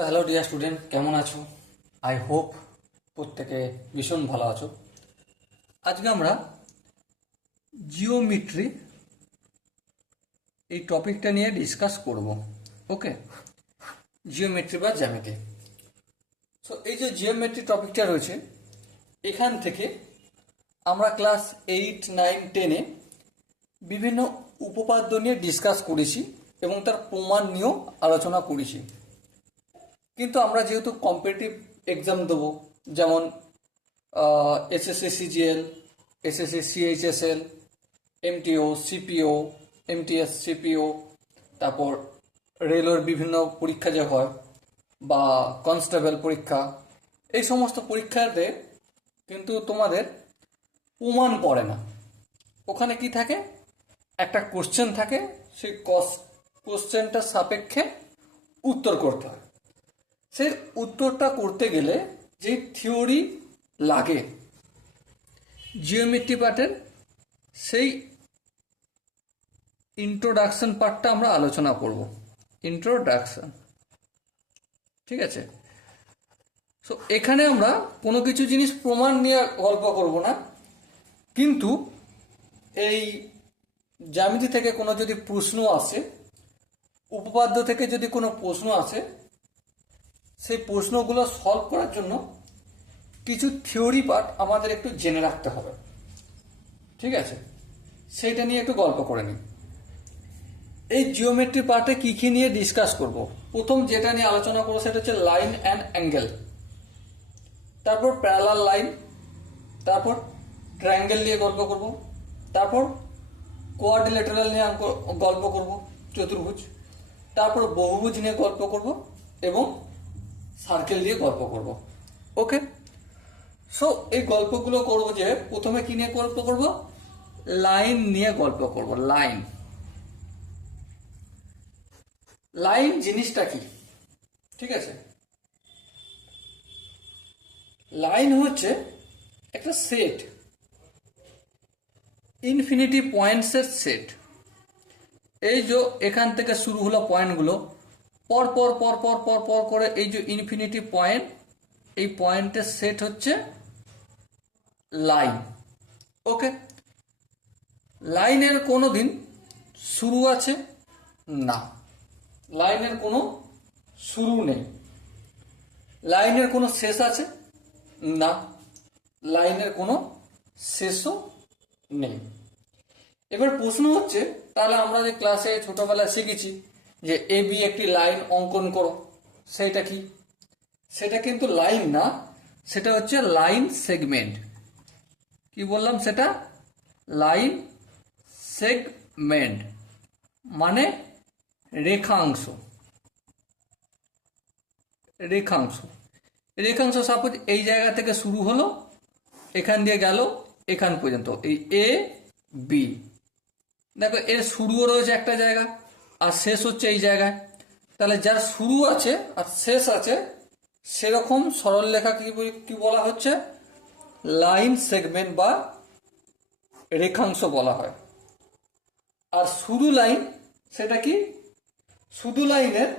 তো hello dear student, কেমন আছো? আই হোপ প্রত্যেকে ভীষণ ভালো আছো। আজকে আমরা জিওমেট্রি এই টপিকটা নিয়ে ডিসকাস করব। ওকে, জিওমেট্রি বা জ্যামিতি। সো এই যে জিওমেট্রি টপিকটা রয়েছে, এখান থেকে আমরা ক্লাস 8, 9, 10-এ বিভিন্ন উপপাদ্য নিয়ে ডিসকাস করেছি এবং তার প্রমাণ নিয়েও আলোচনা করেছি। কিন্তু আমরা যেহেতু কম্পিটিটিভ এক্সাম দেবো, যেমন SSC CGL, SSC CHSL, MTO, CPO, MTS CPO, তারপর রেলওয়ের বিভিন্ন পরীক্ষা যে হয় বা কনস্টেবল পরীক্ষা, এই সমস্ত পরীক্ষাতে কিন্তু তোমাদের প্রমাণ পড়ে না। ওখানে কি থাকে, একটা কোশ্চেন থাকে, সেই কোশ্চেনটার সাপেক্ষে উত্তর করতে হয়। সেই উত্তরটা করতে গেলে যে থিওরি লাগে জিওমেট্রি পার্টের, সেই ইন্ট্রোডাকশন পার্টটা আমরা আলোচনা করব। ইন্ট্রোডাকশন, ঠিক আছে? সো এখানে আমরা কোনো কিছু জিনিস প্রমাণ নিয়ে গল্প করব না, কিন্তু এই জ্যামিতি থেকে কোনো যদি প্রশ্ন আসে, উপপাদ্য থেকে যদি কোনো প্রশ্ন আসে, সেই প্রশ্নগুলো সলভ করার জন্য কিছু থিওরি পার্ট আমাদের একটু জেনে রাখতে হবে, ঠিক আছে? সেইটা নিয়ে একটু গল্প করে নিই। এই জিওমেট্রি পার্টে কী কী নিয়ে ডিসকাস করব। প্রথম যেটা নিয়ে আলোচনা করবো সেটা হচ্ছে লাইন অ্যান্ড অ্যাঙ্গেল, তারপর প্যারালাল লাইন, তারপর ট্রায়াঙ্গেল নিয়ে গল্প করব, তারপর কোয়াড্রিল্যাটারাল নিয়ে গল্প করব, চতুর্ভুজ, তারপর বহুভুজ নিয়ে গল্প করব এবং সার্কেল নিয়ে গল্প করব। ওকে, সো এই গল্পগুলো করব যে প্রথমে কি নিয়ে গল্প করব, লাইন নিয়ে গল্প করব। লাইন, লাইন জিনিসটা কি, ঠিক আছে? লাইন হচ্ছে একটা সেট, ইনফিনিটি পয়েন্টসের সেট। এই যে এখান থেকে শুরু হলো পয়েন্টগুলো, পর পর পর পর পর পর করে এই যে ইনফিনিটি পয়েন্ট, এই পয়েন্টের সেট হচ্ছে লাইন। ওকে, লাইনের কোনো দিন শুরু আছে না, লাইনের কোনো শুরু নেই। লাইনের কোনো শেষ আছে না, লাইনের কোনো শেষও নেই। এবার প্রশ্ন হচ্ছে, তাহলে আমরা যে ক্লাসে ছোটবেলায় শিখেছি যে এ বি একটি লাইন অঙ্কন করো, সেটা কি? সেটা কিন্তু লাইন না, সেটা হচ্ছে লাইন সেগমেন্ট। কি বললাম? সেটা লাইন সেগমেন্ট, মানে রেখাংশ। রেখাংশ, রেখাংশ সাপোজ এই জায়গা থেকে শুরু হলো, এখান দিয়ে গেল এখান পর্যন্ত, এই এ বি। দেখো এর শুরুও রয়েছে একটা জায়গা আর শেষ হচ্ছে এই জায়গায়। তাহলে যার শুরু আছে আর শেষ আছে সেরকম সরলরেখা কি বলা হচ্ছে? লাইন সেগমেন্ট বা রেখাংশ বলা হয়। আর শুধু লাইন, সেটা কি? শুধু লাইনের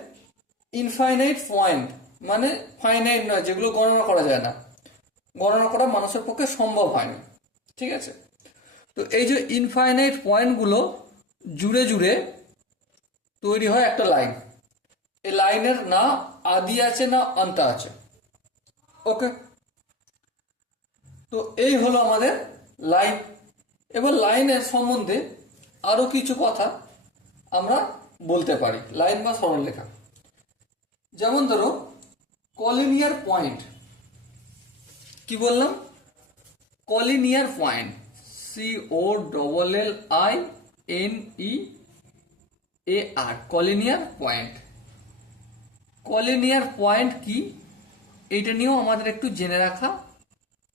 ইনফাইনাইট পয়েন্ট, মানে ফাইনাইট নয়, যেগুলো গণনা করা যায় না, গণনা করা মানুষের পক্ষে সম্ভব হয়নি, ঠিক আছে? তো এই যে ইনফাইনাইট পয়েন্টগুলো জুড়ে জুড়ে তৈরি হয় একটা লাইন। এই লাইনের না আদি আছে না অন্ত আছে। ওকে, তো এই হলো আমাদের লাইন। এবার লাইনের সম্বন্ধে আরো কিছু কথা আমরা বলতে পারি, লাইন বা সরলরেখা। যেমন ধরো কলিনিয়ার পয়েন্ট। কি বললাম? কলিনিয়ার পয়েন্ট, COLLINEAR, কলিনিয়ার পয়েন্ট। কলিনিয়ার পয়েন্ট কি, এইটা নিয়েও আমাদের একটু জেনে রাখা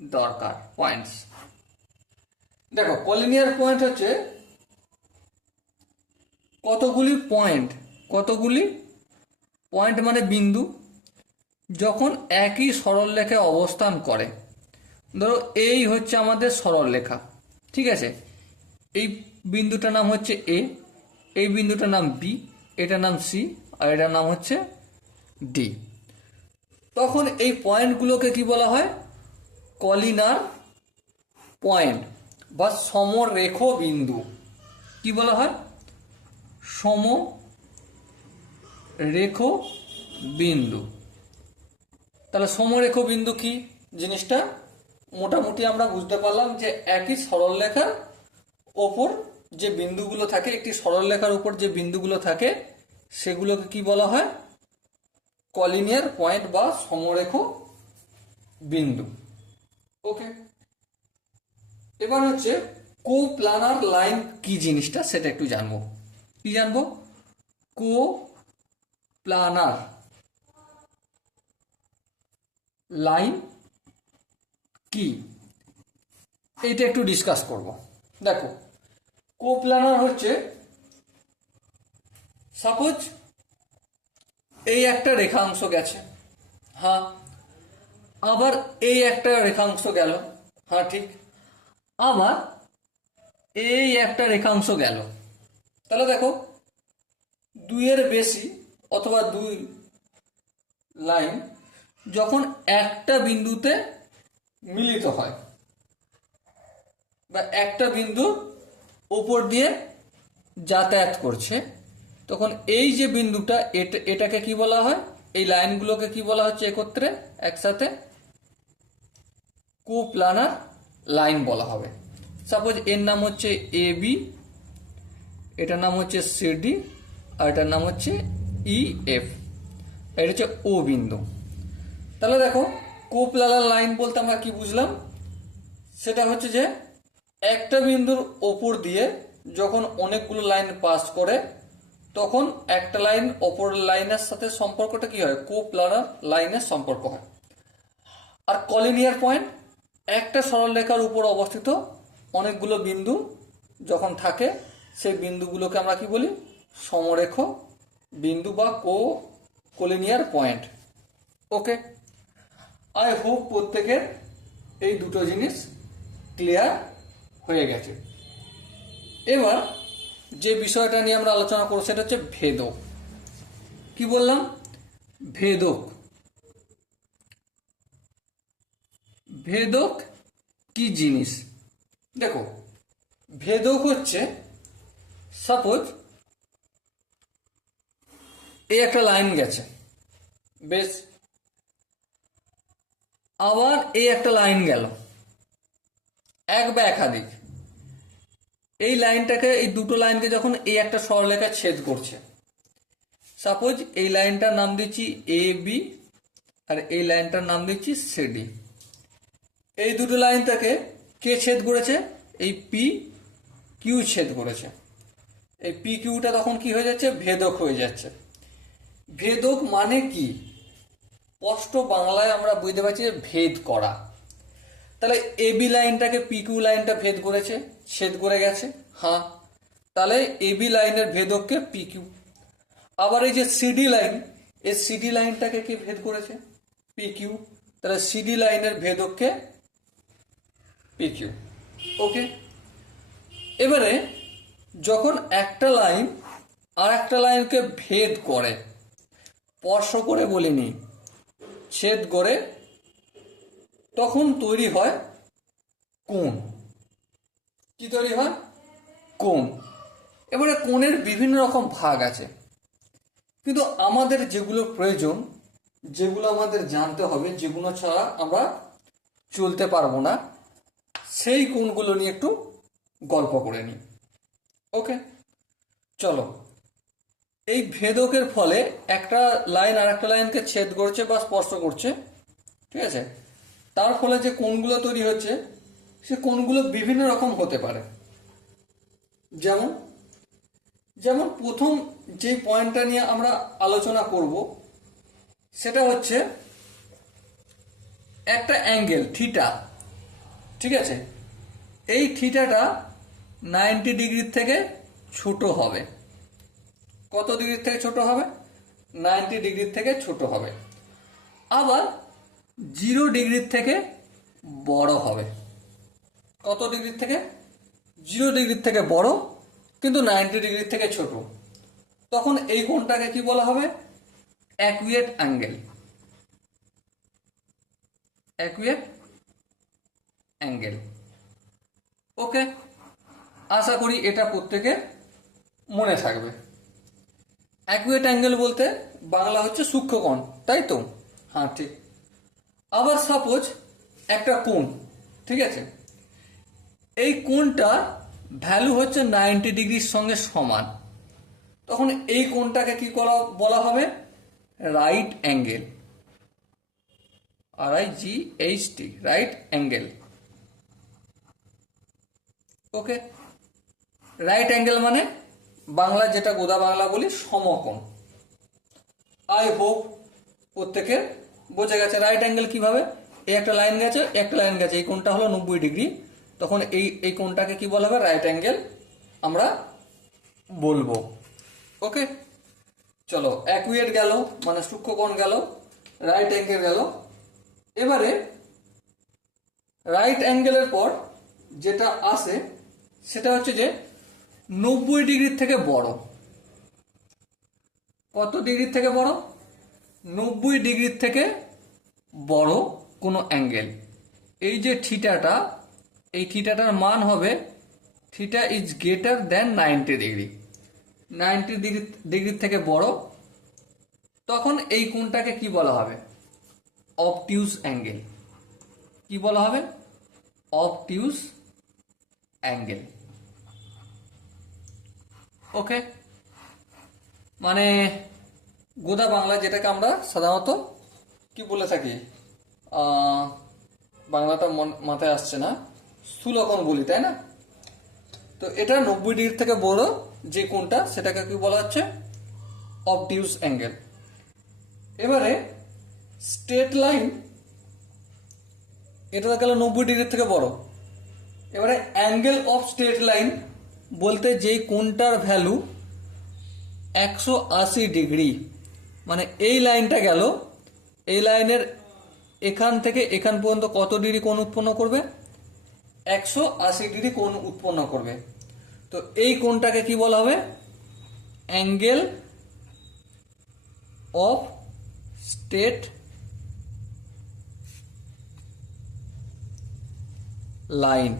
দরকার। পয়েন্টস, দেখো কলিনিয়ার পয়েন্ট হচ্ছে কতগুলি পয়েন্ট, কতগুলি পয়েন্ট মানে বিন্দু, যখন একই সরলরেখায় অবস্থান করে। ধরো এই হচ্ছে আমাদের সরলরেখা, ঠিক আছে? এই বিন্দুটার নাম হচ্ছে এ, এই বিন্দুটার নাম বি, এটার নাম সি, আর এটার নাম হচ্ছে ডি। তখন এই পয়েন্টগুলোকে কি বলা হয়? কলিনার পয়েন্ট বা সমরেখ বিন্দু। কি বলা হয়? সমরেখ বিন্দু। তাহলে সমরেখ বিন্দু কি জিনিসটা মোটামুটি আমরা বুঝতে পারলাম, যে একই সরলরেখার ওপর যে বিন্দুগুলো থাকে, একটি সরলরেখার উপর যে বিন্দুগুলো থাকে সেগুলোকে কি বলা হয়? কলিনিয়ার পয়েন্ট বা সমরেখ বিন্দু। ওকে, এবার হচ্ছে কোপ্লানার লাইন কি জিনিসটা সেটা একটু জানবো। কি জানবো? কোপ্লানার লাইন কি, এইটা একটু ডিসকাস করব। দেখো, কোপ্লানার হচ্ছে, সাপোজ এই একটা রেখাংশ গেছে, হ্যাঁ, আবার এই একটা রেখাংশ গেল, হ্যাঁ ঠিক, আবার এই একটা রেখাংশ গেল। তাহলে দেখো, দুইয়ের বেশি অথবা দুই লাইন যখন একটা বিন্দুতে মিলিত হয় বা একটা বিন্দুর উপর দিয়ে যাতায়াত করছে, তখন এই যে বিন্দুটা এটাকে কি বলা হয়? এই লাইনগুলোকে কি বলা হচ্ছে একত্রে একসাথে? কোপ্লানার লাইন বলা হবে। সাপোজ এর নাম হচ্ছে এ বি, এটার নাম হচ্ছে সিডি, আর এটার নাম হচ্ছে ই এফ, এটা হচ্ছে ও বিন্দু। তাহলে দেখো, কোপ্লানার লাইন বলতে আমরা কি বুঝলাম? সেটা হচ্ছে যে একটা বিন্দুর ওপর দিয়ে যখন অনেকগুলো লাইন পাস করে, তখন একটা লাইন অপর লাইনের সাথে সম্পর্কটা কি হয়? কোপ্লানার লাইনের সম্পর্ক হয়। আর কলিনিয়ার পয়েন্ট, একটা সরলরেখার উপর অবস্থিত অনেকগুলো বিন্দু যখন থাকে, সেই বিন্দুগুলোকে আমরা কি বলি? সমরেখ বিন্দু বা কলিনিয়ার পয়েন্ট। ওকে, আই হোপ প্রত্যেকের এই দুটো জিনিস ক্লিয়ার হয়ে গেছে। এবার যে বিষয়টা নিয়ে আমরা আলোচনা করব সেটা হচ্ছে ভেদক। কি বললাম? ভেদক। ভেদক কি জিনিস? দেখো, ভেদক হচ্ছে, সাপোজ এই একটা লাইন গেছে, বেশ, আবার এই একটা লাইন গেল, এক বা একাধিক। এই লাইনটাকে, এই দুটো লাইনকে যখন এই একটা সরলরেখা ছেদ করছে, সাপোজ এই লাইনটার নাম দিচ্ছি এ বি আর এই লাইনটার নাম দিচ্ছি সিডি। এই দুটো লাইনটাকে কে ছেদ করেছে? এই পি কিউ ছেদ করেছে। এই পি কিউটা তখন কি হয়ে যাচ্ছে? ভেদক হয়ে যাচ্ছে। ভেদক মানে কি? স্পষ্ট বাংলায় আমরা বুঝতে পারছি যে ভেদ করা। তাহলে এ বি লাইনটাকে পি কিউ লাইনটা ভেদ করেছে, ছেদ করে গেছে, হ্যাঁ, তাহলে এ বি লাইনের ভেদককে পি কিউ। আবার এই যে সিডি লাইন, এই সিডি লাইনটাকে কে ভেদ করেছে? P Q. তাহলে সিডি লাইনের ভেদককে পি কিউ। ওকে, এবারে যখন একটা লাইন আর একটা লাইনকে ভেদ করে, স্পর্শ করে বলিনি, ছেদ করে, তখন তৈরি হয় কোণ। কি তৈরি হয়? কোণ। এবারে কোণের বিভিন্ন রকম ভাগ আছে, কিন্তু আমাদের যেগুলো প্রয়োজন, যেগুলো আমাদের জানতে হবে, যেগুলো ছাড়া আমরা চলতে পারবো না, সেই কোণগুলো নিয়ে একটু গল্প করে নিই। ওকে, চলো। এই ভেদকের ফলে একটা লাইন আর একটা লাইনকে ছেদ করছে বা স্পর্শ করছে, ঠিক আছে? তার ফলে যে কোণগুলো তৈরি হচ্ছে, সে কোণগুলো বিভিন্ন রকম হতে পারে। যেমন যেমন প্রথম যে পয়েন্টটা নিয়ে আমরা আলোচনা করব সেটা হচ্ছে একটা অ্যাঙ্গেল থিটা, ঠিক আছে? এই থিটাটা 90 ডিগ্রির থেকে ছোট হবে। কত ডিগ্রির থেকে ছোট হবে? 90 ডিগ্রির থেকে ছোট হবে। আবার 0 ডিগ্রির থেকে বড় হবে। কত ডিগ্রির থেকে? 0 ডিগ্রির থেকে বড়, কিন্তু 90 ডিগ্রির থেকে ছোট। তখন এই কোণটাকে কি বলা হবে? অ্যাকুয়েট অ্যাঙ্গেল। অ্যাকুয়েট অ্যাঙ্গেল। ওকে, আশা করি এটা প্রত্যেকে মনে থাকবে। অ্যাকুয়েট অ্যাঙ্গেল বলতে বাংলা হচ্ছে সূক্ষ্মকোণ, তাই তো? হ্যাঁ, ঠিক। আবার সাপোজ একটা কোণ, ঠিক আছে, এই কোণটা ভ্যালু হচ্ছে 90 ডিগ্রির সঙ্গে সমান, তখন এই কোণটাকে কি বলা হবে? Right angle. RIGHT, right angle. Okay, right angle মানে বাংলা যেটা গোদা বাংলা বলি সমকোণ। আই হোপ প্রত্যেকের বোঝা গেছে রাইট অ্যাঙ্গেল কিভাবে। এই একটা লাইন গেছে, একটা লাইন গেছে, এই কোণটা হলো 90 ডিগ্রি, তখন এই কোণটাকে কি বলা হবে? রাইট অ্যাঙ্গেল আমরা বলবো। ওকে, চলো, অ্যাকুয়েট গেল মানে সূক্ষ্মকোণ গেল, রাইট অ্যাঙ্গেল গেল। এবারে রাইট অ্যাঙ্গেলের পর যেটা আসে সেটা হচ্ছে যে 90 ডিগ্রির থেকে বড়। কত ডিগ্রির থেকে বড়? 90 ডিগ্রির থেকে বড় কোনো অ্যাঙ্গেল। এই যে থিটাটা, এই থিটাটার মান হবে theta is greater than 90 degree. 90 ডিগ্রির থেকে বড়, তখন এই কোণটাকে কি বলা হবে? অবটিউস অ্যাঙ্গেল। কি বলা হবে? অবটিউস অ্যাঙ্গেল। ওকে, মানে গোদা বাংলা যেটাকে আমরা সাধারণত কি বলে থাকি, বাংলাটা মাথায় আসছে না, স্থূলকোণ বলি, তাই না? তো এটা 90 ডিগ্রি থেকে বড় যে কোণটা সেটাকে কি বলা হচ্ছে? অবটিউস অ্যাঙ্গেল। এবারে স্ট্রেট লাইন, এটা গেল 90 ডিগ্রি থেকে বড়। এবারে অ্যাঙ্গেল অফ স্ট্রেট লাইন বলতে যেই কোণটার ভ্যালু 180 ডিগ্রি, মানে এই লাইনটা গেল, এই লাইনের এখান থেকে এখান পর্যন্ত কত ডিগ্রি কোণ উৎপন্ন করবে? 180 ডিগ্রি কোণ উৎপন্ন করবে। তো এই কোণটাকে কি বলা হবে? Angle of straight line.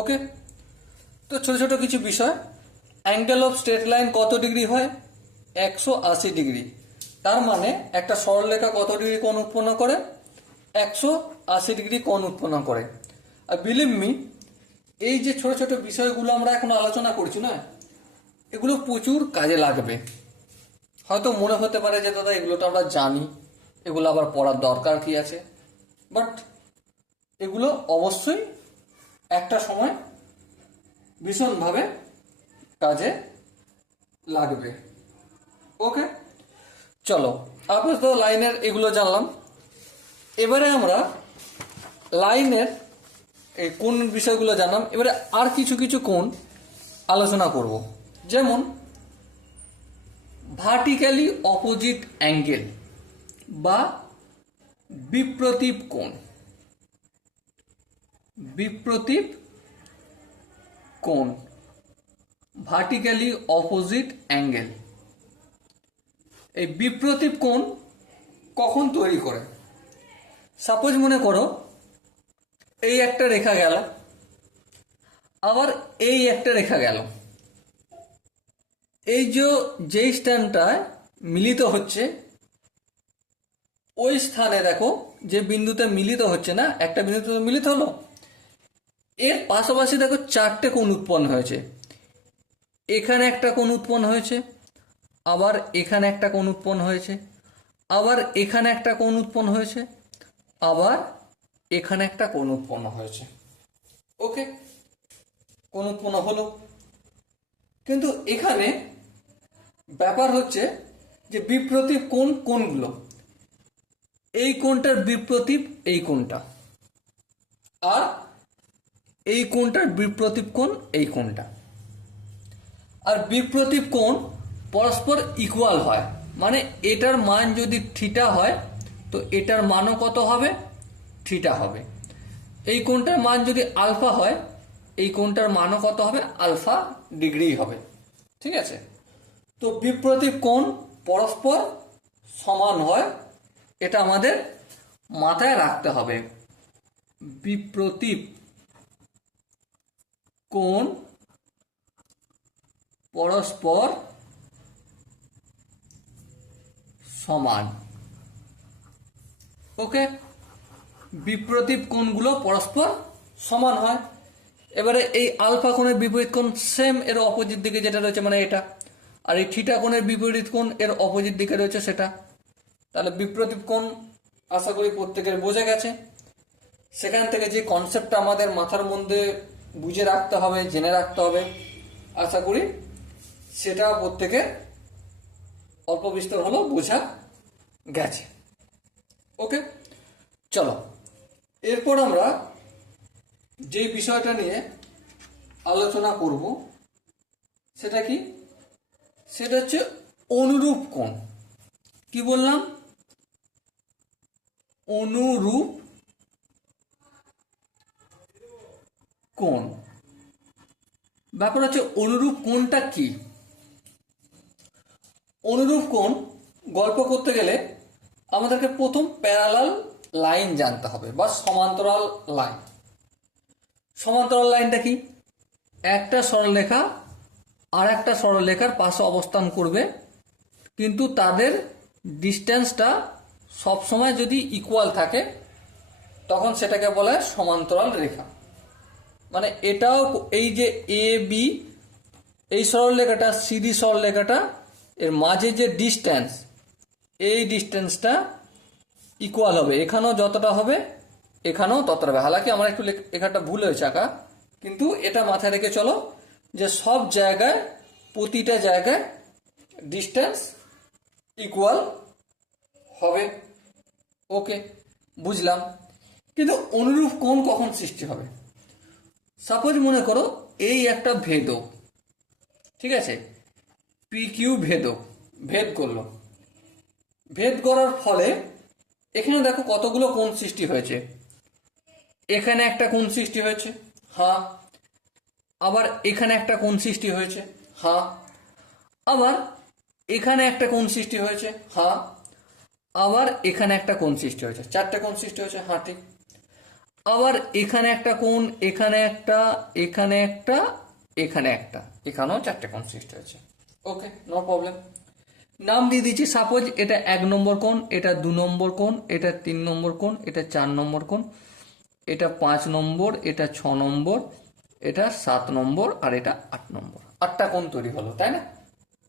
Okay, তো ছোট ছোট কিছু বিষয়। অ্যাঙ্গেল অফ স্ট্রেট লাইন কত ডিগ্রি হয়? 180 ডিগ্রি। তার মানে একটা সরলরেখা কত ডিগ্রি কোণ উৎপন্ন করে? 180 ডিগ্রি কোণ উৎপন্ন করে। আর বিলিভ মি, এই যে ছোট ছোট বিষয়গুলো আমরা এখন আলোচনা করছি না, এগুলো প্রচুর কাজে লাগবে। হয়তো মনে হতে পারে যে দাদা এগুলো তো আমরা জানি, এগুলো আবার পড়ার দরকার কি আছে, বাট এগুলো অবশ্যই একটা সময় ভীষণভাবে কাজে লাগবে। ওকে, চলো, আপাতত লাইনের এগুলো জানলাম। এবারে আমরা লাইনের এই কোন বিষয়গুলো জানলাম, এবারে আর কিছু কিছু কোণ আলোচনা করব। যেমন ভার্টিক্যালি অপোজিট অ্যাঙ্গেল বা বিপ্রতীপ কোণ। বিপ্রতীপ কোণ, ভার্টিক্যালি অপোজিট অ্যাঙ্গেল। এই বিপ্রতীপ কোণ কখন তৈরি করে? সাপোজ মনে করো এই একটা রেখা গেল, আবার এই একটা রেখা গেল, এই যেই স্থানটায় মিলিত হচ্ছে ওই স্থানে দেখো যে বিন্দুতে মিলিত হচ্ছে না, একটা বিন্দুতে মিলিত হলো, এর পাশাপাশি দেখো চারটে কোণ উৎপন্ন হয়েছে। এখানে একটা কোণ উৎপন্ন হয়েছে, আবার এখানে একটা কোণ উৎপন্ন হয়েছে, আবার এখানে একটা কোণ উৎপন্ন হয়েছে, আবার এখানে একটা কোণ উৎপন্ন হয়েছে। ওকে, কোণ উৎপন্ন হলো, কিন্তু এখানে ব্যাপার হচ্ছে যে বিপ্রতীপ কোণ কোনগুলো? এই কোণটার বিপ্রতীপ এই কোণটা, আর এই কোণটার বিপ্রতীপ কোণ এই কোণটা। আর বিপ্রতীপ কোণ পরস্পর ইকুয়াল হয়, মানে এটার মান যদি থিটা হয় তো এটার মানও কত হবে? থিটা হবে। এই কোণটার মান যদি আলফা হয়, এই কোণটার মানও কত হবে? আলফা ডিগ্রি হবে। ঠিক আছে, তো বিপ্রতীপ কোণ পরস্পর সমান হয়, এটা আমাদের মাথায় রাখতে হবে, বিপ্রতীপ কোণ পরস্পর সমান। ওকে, বিপ্রতীপ কোণগুলো পরস্পর সমান হয়। এবারে এই আলফা কোণের বিপরীত কোণ সেম এর অপোজিট দিকে যেটা রয়েছে মানে এটা, আর এই থিটা কোণের বিপরীত কোণ এর অপোজিট দিকে রয়েছে সেটা। তাহলে বিপ্রতীপ কোণ আশা করি প্রত্যেকের বোঝা গেছে। সেখান থেকে যে কনসেপ্টটা আমাদের মাথার মধ্যে বুঝে রাখতে হবে, জেনে রাখতে হবে, আশা করি সেটা প্রত্যেকে অল্প বিস্তর হলেও বোঝা গেছে। ওকে, চলো এরপর আমরা যে বিষয়টা নিয়ে আলোচনা করব সেটা কি, সেটা হচ্ছে অনুরূপ কোণ। কি বললাম? অনুরূপ কোণ। ব্যাপার হচ্ছে অনুরূপ কোণটা কি? অনুরূপ কোণ গল্প করতে গেলে আমাদেরকে প্রথম প্যারালাল লাইন জানতে হবে বা সমান্তরাল লাইন। সমান্তরাল লাইনটা কি? একটা সরলরেখা আর একটা সরলরেখার পাশে অবস্থান করবে, কিন্তু তাদের ডিস্টেন্সটা সবসময় যদি ইকুয়াল থাকে তখন সেটাকে বলা হয় সমান্তরাল রেখা। মানে এটাও এই যে এ বি, এই সরলরেখাটা সিডি সরলরেখাটা, এর মাঝে যে ডিস্টেন্স, এই ডিস্টেন্সটা ইকুয়াল হবে। এখানেও যতটা হবে এখানেও ততটা হবে। হালাকি আমার একটু লেখাটা ভুল হয়েছে আঁকা, কিন্তু এটা মাথায় রেখে চলো যে সব জায়গায়, প্রতিটা জায়গায় ডিস্টেন্স ইকুয়াল হবে। ওকে, বুঝলাম। কিন্তু অনুরূপ কোণ কখন সৃষ্টি হবে? সাপোজ মনে করো এই একটা ভেদক, ঠিক আছে, পি কিউ ভেদক ভেদ করলো। ভেদ করার ফলে এখানে দেখো কতগুলো কোণ সৃষ্টি হয়েছে। এখানে একটা কোণ সৃষ্টি হয়েছে, হ্যাঁ। আবার এখানে একটা কোণ সৃষ্টি হয়েছে, হ্যাঁ। আবার এখানে একটা কোণ সৃষ্টি হয়েছে, হ্যাঁ। আবার এখানে একটা কোণ সৃষ্টি হয়েছে, চারটে কোণ সৃষ্টি হয়েছে, হ্যাঁ ঠিক। আবার এখানে একটা কোণ, এখানে একটা, এখানে একটা, এখানে একটা, এখানেও চারটে কোণ সৃষ্টি হয়েছে। ওকে, নো প্রবলেম। নাম দিয়ে দিচ্ছি, সাপোজ এটা 1 নম্বর কোণ, এটা 2 নম্বর কোণ, এটা 3 নম্বর কোণ, এটা 4 নম্বর কোণ, এটা 5 নম্বর, এটা 6 নম্বর, এটা 7 নম্বর, আর এটা 8 নম্বর। 8টা কোণ তৈরি হলো, তাই না?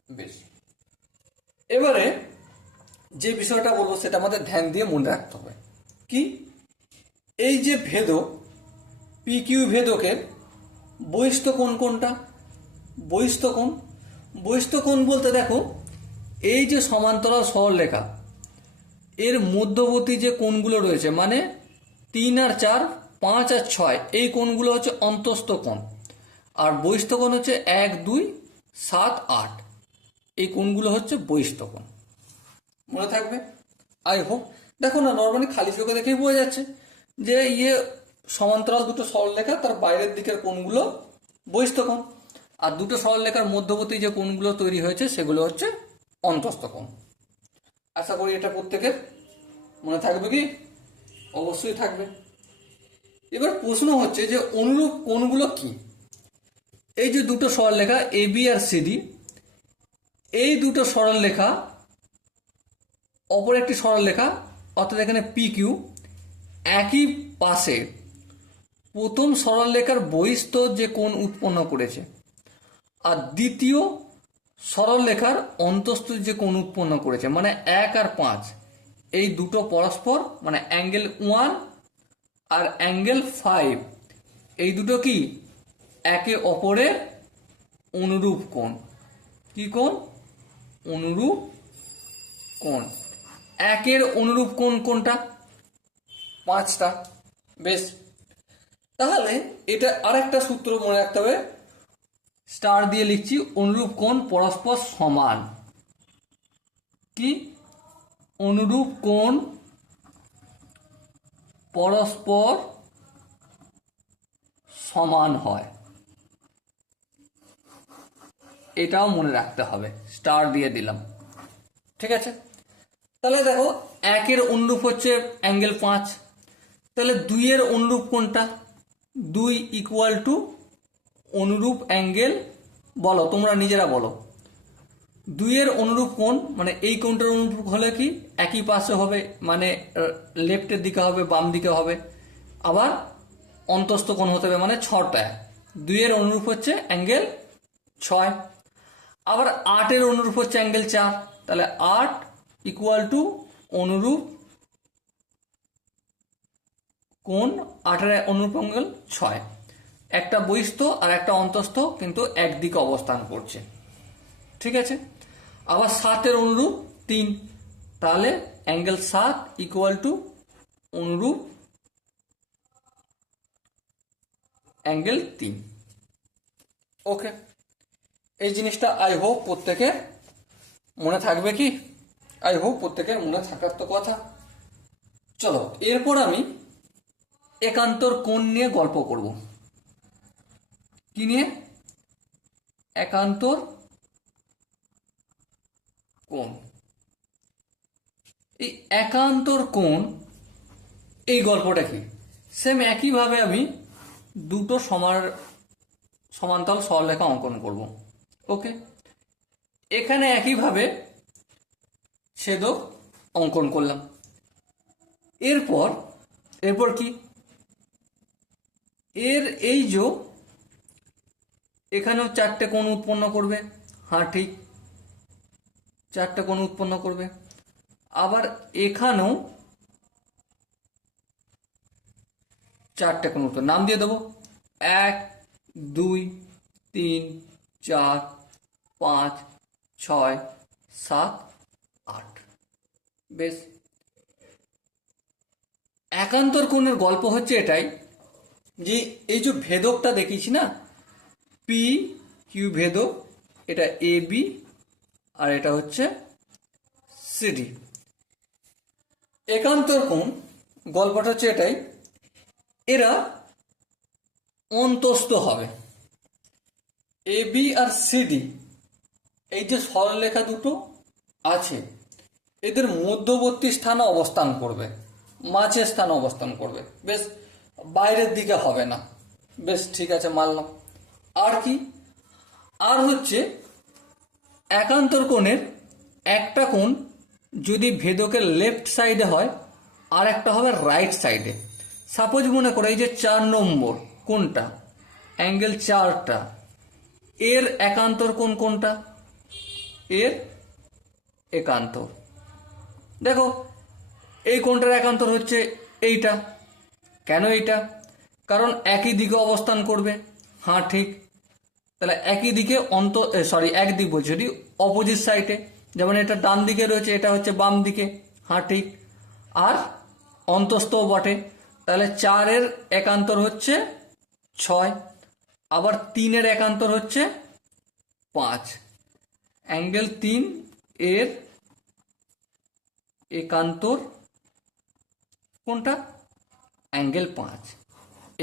বেশ, এবারে যে বিষয়টা বলবো সেটা আমাদের ধ্যান দিয়ে মনে রাখতে হবে। কি? এই যে ভেদক, পি কিউ ভেদকের বহিস্থ কোণ কোনটা? বহিস্থ কোণ, বহিস্থ কোণ বলতে দেখো এই যে সমান্তরাল সরলরেখা, এর মধ্যবর্তী যে কোণগুলো রয়েছে, মানে 3 আর 4, 5 আর 6, এই কোণগুলো হচ্ছে অন্তস্থ কোণ। আর বহিস্থ কোণ হচ্ছে 1, 2, 7, 8, এই কোণগুলো হচ্ছে বহিস্থ কোণ। মনে থাকবে, আই হোপ। দেখো না, নর্মালি খালি চোখে দেখেই বোঝা যাচ্ছে যে সমান্তরাল দুটো সরলরেখা, তার বাইরের দিকের কোণগুলো বহিস্থ কোণ, আর দুটো সরলরেখার মধ্যবর্তী যে কোণগুলো তৈরি হয়েছে সেগুলো হচ্ছে অন্তস্থ কোণ। আশা করি এটা প্রত্যেকের মনে থাকবে কি? অবশ্যই থাকবে। এবার প্রশ্ন হচ্ছে যে অনুরূপ কোণগুলো কি? এই যে দুটো সরলরেখা এ বি আর সিডি, এই দুটো সরলরেখা অপর একটি সরলরেখা, অর্থাৎ এখানে পি কিউ, একই পাশে প্রথম সরলরেখার বহিস্থ যে কোণ উৎপন্ন করেছে আর দ্বিতীয় সরলরেখার অন্তস্থ যে কোণ উৎপন্ন করেছে, মানে 1 আর 5, এই দুটো পরস্পর, মানে অ্যাঙ্গেল 1 আর অ্যাঙ্গেল 5, এই দুটো কি একে অপরের অনুরূপ কোণ। কি কোণ? অনুরূপ কোণ। একের অনুরূপ কোণ কোনটা? 5টা। বেশ, তাহলে এটা আরেকটা সূত্র মনে রাখতে হবে, স্টার দিয়ে লিখছি, অনুরূপ কোণ পরস্পর সমান। কি? অনুরূপ কোণ পরস্পর সমান হয়, এটাও মনে রাখতে হবে, স্টার দিয়ে দিলাম। ঠিক আছে, তাহলে দেখো 1-এর অনুরূপ হচ্ছে অ্যাঙ্গেল 5, তাহলে 2-এর অনুরূপ কোনটা? 2 ইকুয়াল টু অনুরূপ অ্যাঙ্গেল, বলো তোমরা নিজেরা বলো। 2-এর অনুরূপ কোণ মানে এই কোণটার অনুরূপ হলে কি একই পাশে হবে, মানে লেফটের দিকে হবে, বাম দিকে হবে, আবার অন্তস্থ কোণ হতে হবে, মানে 6টা। 2-এর অনুরূপ হচ্ছে অ্যাঙ্গেল 6, আবার 8-এর অনুরূপ হচ্ছে অ্যাঙ্গেল 4, তাহলে 8 ইকুয়াল টু অনুরূপ কোণ 8-এর অনুরূপ অ্যাঙ্গেল 6, একটা বহিস্থ আর একটা অন্তস্থ কিন্তু একদিকে অবস্থান করছে, ঠিক আছে। আবার 7-এর অনুরূপ 3, তাহলে অ্যাঙ্গেল 7 ইকুয়াল টু অনুরূপ অ্যাঙ্গেল 3। ওকে, এই জিনিসটা আই হোপ প্রত্যেকের মনে থাকবে। কি আই হোপ প্রত্যেকের মনে থাকার তো কথা। চলো এরপর আমি একান্তর কোণ নিয়ে গল্প করব। কি নিয়ে? একান্তর কোণ। এই একান্তর কোণ এই গল্পটা কি? সেম একইভাবে আমি দুটো সমান্তরাল সরলরেখা অঙ্কন করব। ওকে, এখানে একইভাবে ছেদক অঙ্কন করলাম। এরপর কি এই যে এখানেও 4টে কোণ উৎপন্ন করবে, হ্যাঁ ঠিক, 4টে কোণ উৎপন্ন করবে। আবার এখানেও 4টে কোণ উৎপন্ন, নাম দিয়ে দেবো 1 2 3 4 5 6 7 8। বেশ, একান্তর কোণের গল্প হচ্ছে এটাই যে এই যে ভেদকটা দেখিয়েছি না, পি কিউ ভেদক, এটা এ বি আর এটা হচ্ছে সিডি। একান্তর কোণ গল্পটা হচ্ছে এটাই, এরা অন্তস্থ হবে। এ বি আর সিডি এই যে সরলরেখা দুটো আছে এদের মধ্যবর্তী স্থানে অবস্থান করবে, মাঝের স্থানে অবস্থান করবে। বেশ, বাইরের দিকে হবে না। বেশ ঠিক আছে, মানলাম। আর কি? আর হচ্ছে একান্তর কোণের একটা কোণ যদি ভেদকের লেফট সাইডে হয় আর একটা হবে রাইট সাইডে। সাপোজ মনে করো এই যে 4 নম্বর কোণটা, অ্যাঙ্গেল 4টা, এর একান্তর কোণ কোনটা? এর একান্তর দেখো, এই কোণটার একান্তর হচ্ছে এইটা। কেন এইটা? কারণ একই দিকে অবস্থান করবে, হ্যাঁ ঠিক। তাহলে একই দিকে এক দিক বলছি, যদি অপোজিট সাইডে, যেমন এটা ডান দিকে রয়েছে, এটা হচ্ছে বাম দিকে, হ্যাঁ ঠিক। আর অন্তস্থও বটে, তাহলে 4-এর একান্তর হচ্ছে 6, আবার 3-এর একান্তর হচ্ছে 5। অ্যাঙ্গেল 3 এর একান্তর কোনটা? অ্যাঙ্গেল 5।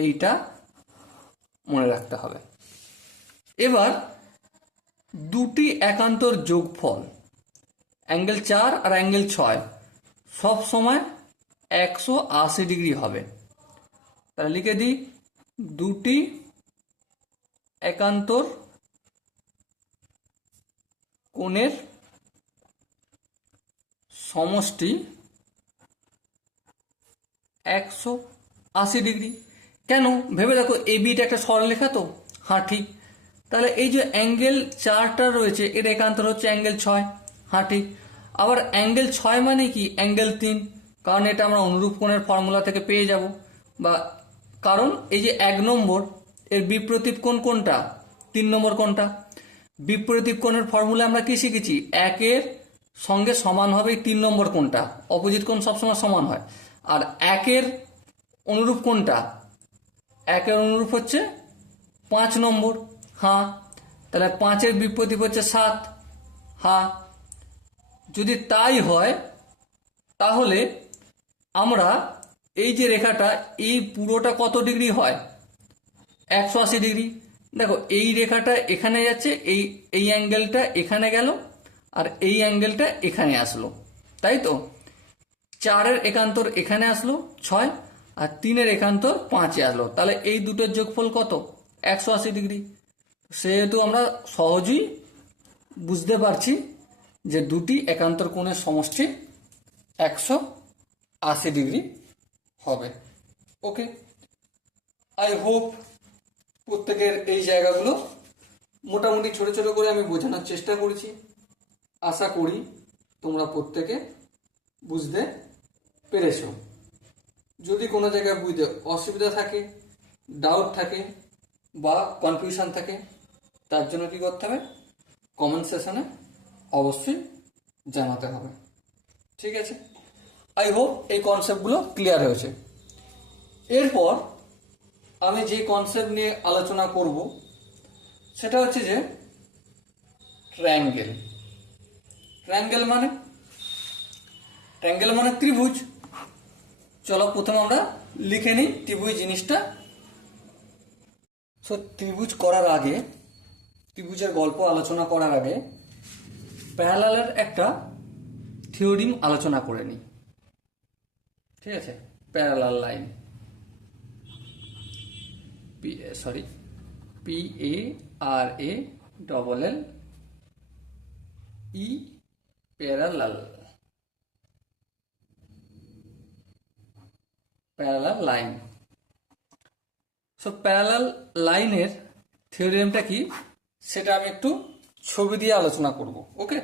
এইটা মনে রাখতে হবে। এবার দুটি একান্তর যোগফল অ্যাঙ্গেল 4 আর অ্যাঙ্গেল 6 সব সময় 180 ডিগ্রি হবে। তাহলে লিখে দিই, দুটি একান্তর কোণের সমষ্টি 180 ডিগ্রি। কেন? ভেবে দেখো, এ বিটা একটা সরলরেখা তো, হ্যাঁ ঠিক। তাহলে এই যে অ্যাঙ্গেল 4টা রয়েছে এর একান্তর হচ্ছে অ্যাঙ্গেল 6, হ্যাঁ ঠিক। আবার অ্যাঙ্গেল 6 মানে কি? অ্যাঙ্গেল 3, কারণ এটা আমরা অনুরূপ কোণের ফর্মুলা থেকে পেয়ে যাব। বা কারণ এই যে 1 নম্বর এর বিপ্রতীপ কোণ কোনটা? 3 নম্বর কোণটা। বিপরীত কোণের ফর্মুলা আমরা কি শিখেছি? 1-এর সঙ্গে সমান হবে 3 নম্বর কোণটা, অপোজিট কোণ সবসময় সমান হয়। আর 1-এর অনুরূপ কোণটা? 1-এর অনুরূপ হচ্ছে 5 নম্বর, হ্যাঁ। তাহলে 5-এর বিপরীত হচ্ছে 7, হ্যাঁ। যদি তাই হয় তাহলে আমরা এই যে রেখাটা, এই পুরোটা কত ডিগ্রি হয়? 180 ডিগ্রি। দেখো, এই রেখাটা এখানে যাচ্ছে, এই অ্যাঙ্গেলটা এখানে গেল আর এই অ্যাঙ্গেলটা এখানে আসলো, তাই তো। 4-এর একান্তর এখানে আসলো 6, আর 3-এর একান্তর 5-এ আসলো, তাহলে এই দুটোর যোগফল কত? 180 ডিগ্রি। সেহেতু আমরা সহজেই বুঝতে পারছি যে দুটি একান্তর কোণের সমষ্টি 180 ডিগ্রি হবে। ওকে, আই হোপ প্রত্যেকের এই জায়গাগুলো মোটামুটি ছোট ছোট করে আমি বোঝানোর চেষ্টা করেছি। আশা করি তোমরা প্রত্যেকে বুঝতে পেরেছো। যদি কোনো জায়গায় বুঝতে অসুবিধা থাকে, ডাউট থাকে বা কনফিউশন থাকে, তার জন্য কি করতে হবে? কমেন্ট সেশনে অবশ্যই জানাতে হবে। ঠিক আছে, আই হোপ এই কনসেপ্টগুলো ক্লিয়ার হয়েছে। এরপর আমি যে কনসেপ্ট নিয়ে আলোচনা করব সেটা হচ্ছে যে ট্রায়াঙ্গেল। ট্রায়াঙ্গেল মানে ত্রিভুজ। চলো প্রথমে আমরা লিখে নিই ত্রিভুজ জিনিসটা। সো ত্রিভুজ করার আগে, ত্রিভুজের গল্প আলোচনা করার আগে প্যারালালের একটা থিওরিম আলোচনা করে নিই। ঠিক আছে, parallel line, PARALLE, parallel, parallel line. So parallel লাইনের থিওরিমটা কি সেটা আমি একটু ছবি দিয়ে আলোচনা করব। ওকে,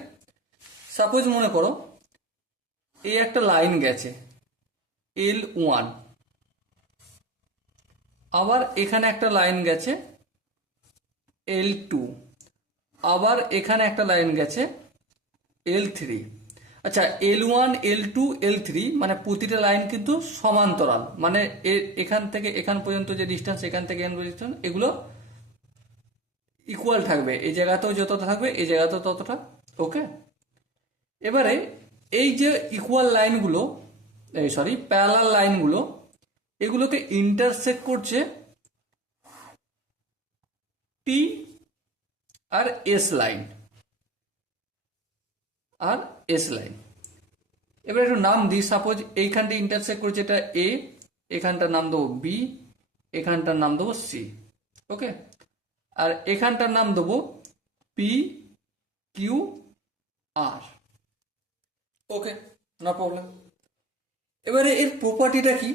সাপোজ মনে করো এই একটা লাইন গেছে L1, আবার এখানে একটা লাইন গেছে L2, আবার এখানে একটা লাইন গেছে L3। আচ্ছা, L1, L2, L3 মানে প্রতিটা লাইন কিন্তু সমান্তরাল, মানে এখান থেকে এখান পর্যন্ত যে ডিস্টেন্স, এখান থেকে এখান পর্যন্ত এগুলো ইকুয়াল থাকবে। এই জায়গাতেও যতটা থাকবে, এই জায়গাতেও ততটা। ওকে, এবারে এই যে ইকুয়াল লাইনগুলো, প্যারালাল লাইনগুলো, এগুলোকে ইন্টারসেক্ট করছে টি আর এস লাইন, আর এস লাইন। এবার একটু নাম দিই। সাপোজ এইখানটা ইন্টারসেক্ট করছে এটা এ, এখানটার নাম দেবো বি, এখানটার নাম দেবো সি। ওকে, আর এখানটার নাম দেবো পি কিউ আর। ওকে, নো প্রবলেম। এবারে এর প্রপার্টিটা কি?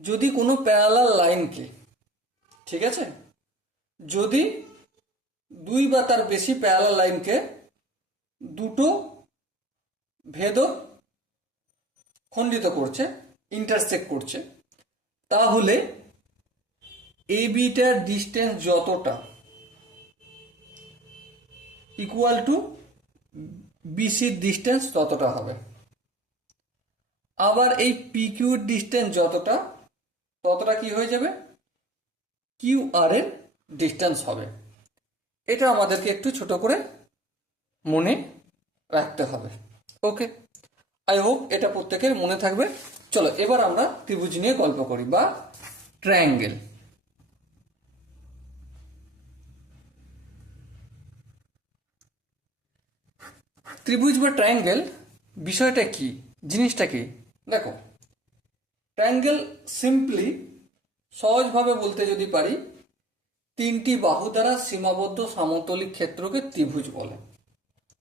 যদি কোনো প্যারালাল লাইনকে, ঠিক আছে, যদি দুই বা তার বেশি প্যারালাল লাইনকে দুটো ভেদক খণ্ডিত করছে, ইন্টারসেক্ট করছে, তাহলে এ বিটার ডিস্টেন্স যতটা ইকুয়াল টু বিসির ডিস্টেন্স ততটা হবে। আবার এই পি কিউর ডিস্টেন্স যতটা, ততটা কি হয়ে যাবে? কিউ আর এর ডিস্টেন্স হবে। এটা আমাদেরকে একটু ছোট করে মনে রাখতে হবে। ওকে, আই হোপ এটা প্রত্যেকের মনে থাকবে। চলো এবার আমরা ত্রিভুজ নিয়ে গল্প করি, বা ট্রায়াঙ্গেল। ত্রিভুজ বা ট্রায়াঙ্গেল বিষয়টা কি, জিনিসটা কি? দেখো, ট্রায়াঙ্গেল সিম্পলি, সহজভাবে বলতে যদি পারি, তিনটি বাহু দ্বারা সীমাবদ্ধ সমতলিক ক্ষেত্রকে ত্রিভুজ বলে।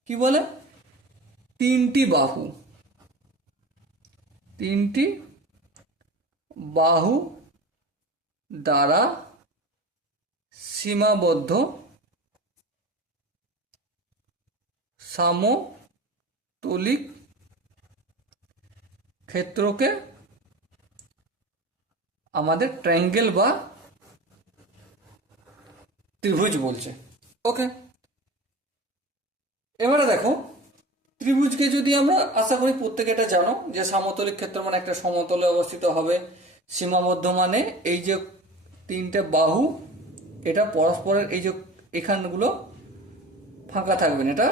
কি বলে? তিনটি বাহু, তিনটি বাহু দ্বারা সীমাবদ্ধ সমতলিক ক্ষেত্রকে আমাদের ট্রায়াঙ্গেল বা ত্রিভুজ বলছে। ওকে, এবারে দেখো, ত্রিভুজকে যদি আমরা, আশা করি প্রত্যেকে এটা জানো যে সমতলিক ক্ষেত্র মানে একটা সমতলে অবস্থিত হবে, সীমাবদ্ধ মানে এই যে তিনটে বাহু, এটা পরস্পরের এই যে এখানগুলো ফাঁকা থাকবে না, এটা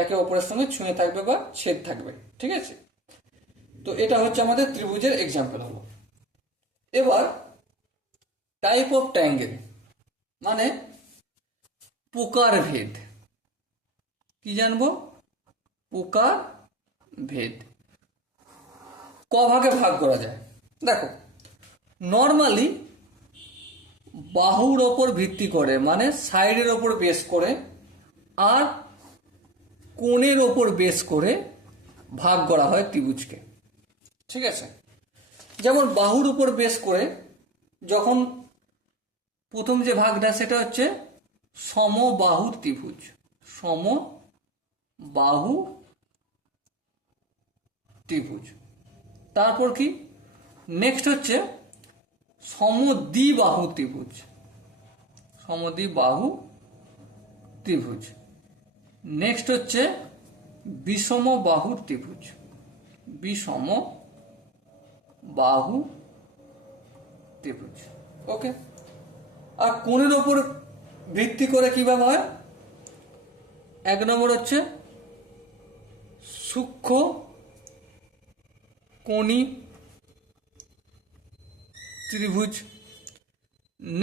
একে অপরের সঙ্গে ছুঁয়ে থাকবে বা ছেদ থাকবে। ঠিক আছে, তো এটা হচ্ছে আমাদের ত্রিভুজের এক্সাম্পল হলো। এবার টাইপ অফ ট্রায়াঙ্গেল মানে প্রকার ভেদ। কি জানবো? প্রকার ভেদ। ক ভাগে ভাগ করা যায়। দেখো, নর্মালি বাহুর ওপর ভিত্তি করে, মানে সাইডের ওপর বেস করে আর কোণের ওপর বেস করে ভাগ করা হয় ত্রিভুজকে। ঠিক আছে, যেমন বাহুর উপর বেস করে যখন প্রথম যে ভাগটা সেটা হচ্ছে সমবাহু ত্রিভুজ, সমবাহু ত্রিভুজ। তারপর কি নেক্সট হচ্ছে সমদ্বিবাহু ত্রিভুজ, সমদ্বিবাহু ত্রিভুজ। নেক্সট হচ্ছে বিষমবাহু ত্রিভুজ, বিষমবাহু ত্রিভুজ। ওকে, আর কোণের ওপর ভিত্তি করে কিভাবে হয়? এক নম্বর হচ্ছে সূক্ষ্ম কোণী ত্রিভুজ।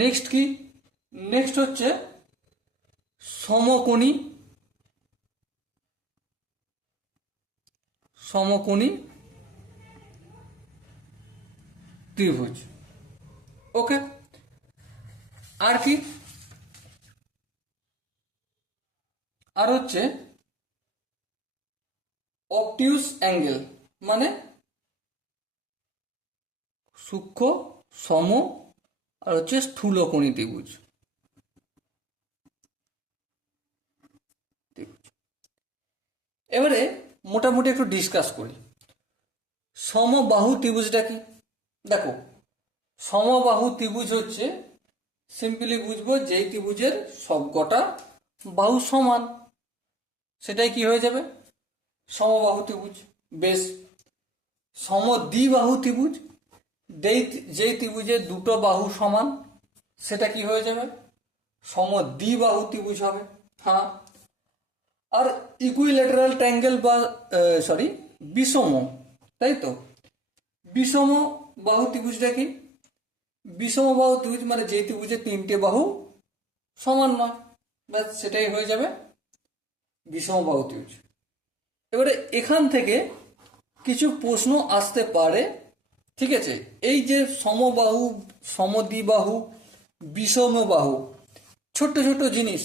নেক্সট কি? নেক্সট হচ্ছে সমকোণী ত্রিভুজ। ওকে, আর কি? আর হচ্ছে অবটিউস অ্যাঙ্গেল, মানে সূক্ষ্ম, সম আর হচ্ছে স্থূলকোণী ত্রিভুজ। এবারে মোটামুটি একটু ডিসকাস করি সমবাহু ত্রিভুজটা কি। দেখো, সমবাহু ত্রিভুজ হচ্ছে, সিম্পলি বুঝবো, যেই ত্রিভুজের সবকটা বাহু সমান সেটাই কি হয়ে যাবে? সমবাহু ত্রিভুজ। বেশ, সমদ্বিবাহু ত্রিভুজ, যেই ত্রিভুজের দুটো বাহু সমান সেটা কি হয়ে যাবে? সমদ্বিবাহু ত্রিভুজ হবে। হ্যাঁ, আর ইকুইল্যাটারাল ট্রায়াঙ্গেল বা সরি বিষম, তাই তো, বিষম বাহু ত্রিভুজটা কি? বিষম বাহু ত্রিভুজ মানে যে ত্রিভুজের তিনটে বাহু সমান নয়, ব্যাস সেটাই হয়ে যাবে বিষম বাহু ত্রিভুজ। এবারে এখান থেকে কিছু প্রশ্ন আসতে পারে। ঠিক আছে, এই যে সমবাহু, সমদ্বিবাহু, বিষমবাহু, ছোট্ট ছোট্ট জিনিস,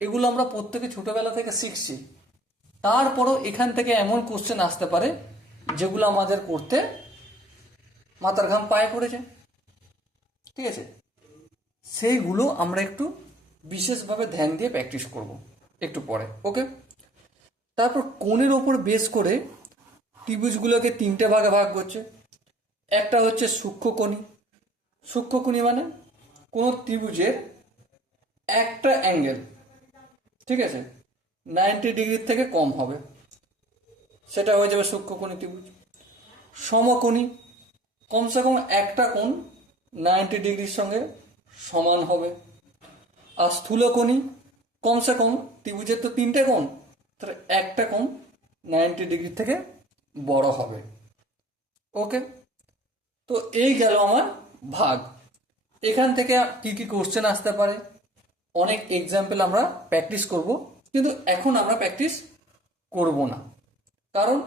এগুলো আমরা প্রত্যেকে ছোটবেলা থেকে শিখছি। তারপরও এখান থেকে এমন কোশ্চেন আসতে পারে যেগুলো আমাদের করতে মাথার ঘাম পায়ে পড়েছে। ঠিক আছে, সেইগুলো আমরা একটু বিশেষভাবে ধ্যান দিয়ে প্র্যাকটিস করব একটু পরে। ওকে, তারপর কোণের ওপর বেস করে ত্রিভুজগুলোকে তিনটে ভাগে ভাগ করছে। একটা হচ্ছে সূক্ষ্মকোণী। সূক্ষ্মকোণী মানে কোনো ত্রিভুজের একটা অ্যাঙ্গেল, ঠিক আছে, 90 ডিগ্রির থেকে কম হবে, সেটা হয়ে যাবে সূক্ষ্মকোণী ত্রিভুজ। সমকোণী, কমসে কম একটা কোণ 90 ডিগ্রির সঙ্গে সমান হবে। আর স্থূলকোণী, কমসে কম ত্রিভুজের তো তিনটে কোণ, তাহলে একটা কোণ 90 ডিগ্রি থেকে বড় হবে। ওকে, তো এই গেল আমার ভাগ। এখান থেকে কি কি কোশ্চেন আসতে পারে, অনেক এক্সাম্পল আমরা প্র্যাকটিস করব, কিন্তু এখন আমরা প্র্যাকটিস করব না, কারণ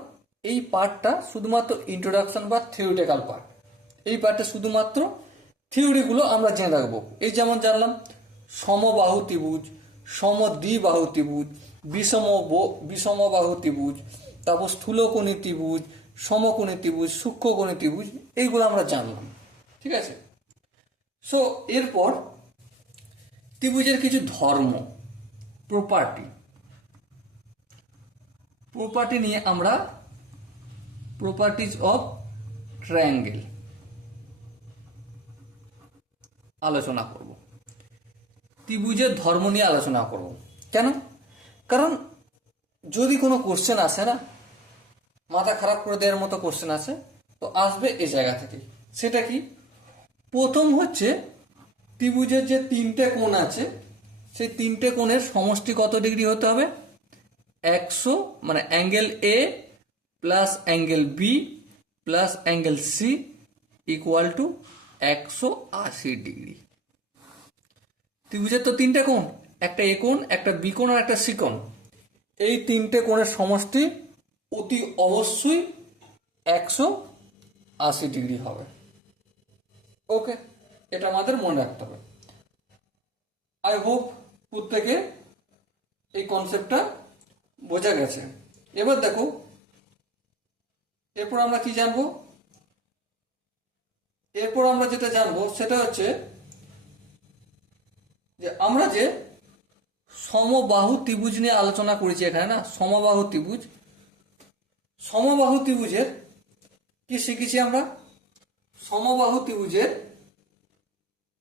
এই পার্টটা শুধুমাত্র ইন্ট্রোডাকশন বা থিওরিটিক্যাল পার্ট। এই পার্টে শুধুমাত্র থিওরিগুলো আমরা জেনে রাখবো। এই যেমন জানলাম সমবাহু ত্রিভুজ, সমদ্বিবাহু ত্রিভুজ, বিষমবাহু ত্রিভুজ, তারপর স্থূলকোণী ত্রিভুজ, সমকোণী ত্রিভুজ, সূক্ষ্মকোণী ত্রিভুজ, এইগুলো আমরা জানলাম। ঠিক আছে, সো এরপর ত্রিভুজের কিছু ধর্ম, প্রপার্টি নিয়ে আমরা প্রপার্টিজ অফ ট্রায়াঙ্গেল আলোচনা করব। ত্রিভুজের ধর্ম নিয়ে আলোচনা করব। কেন? কারণ যদি কোনো কোশ্চেন আসে না, মাথা খারাপ করে দেওয়ার মতো কোশ্চেন আসে, তো আসবে এই জায়গা থেকে। সেটা কি? প্রথম হচ্ছে ত্রিভুজের যে তিনটে কোণ আছে, সেই তিনটে কোণের সমষ্টি কত ডিগ্রি হতে হবে? 100, মানে angle A plus angle B plus angle C equal to 180 degree. ত্রিভুজের তো তিনটে কোণ, একটা এ কোণ, একটা বি কোণ আর একটা সি কোণ। এই তিনটে কোণের সমষ্টি অতি অবশ্যই 180 হবে। ওকে, এটা আমাদের মনে রাখতে হবে। আই হোপ প্রত্যেকে এই কনসেপ্টটা বোঝা গেছে। এবার দেখো, এরপর আমরা কি জানবো? এরপর আমরা যেটা জানবো সেটা হচ্ছে যে আমরা যে সমবাহু ত্রিভুজ নিয়ে আলোচনা করেছি এখানে, না, সমবাহু ত্রিভুজ। সমবাহু ত্রিভুজের কি শিখেছি আমরা? সমবাহু ত্রিভুজের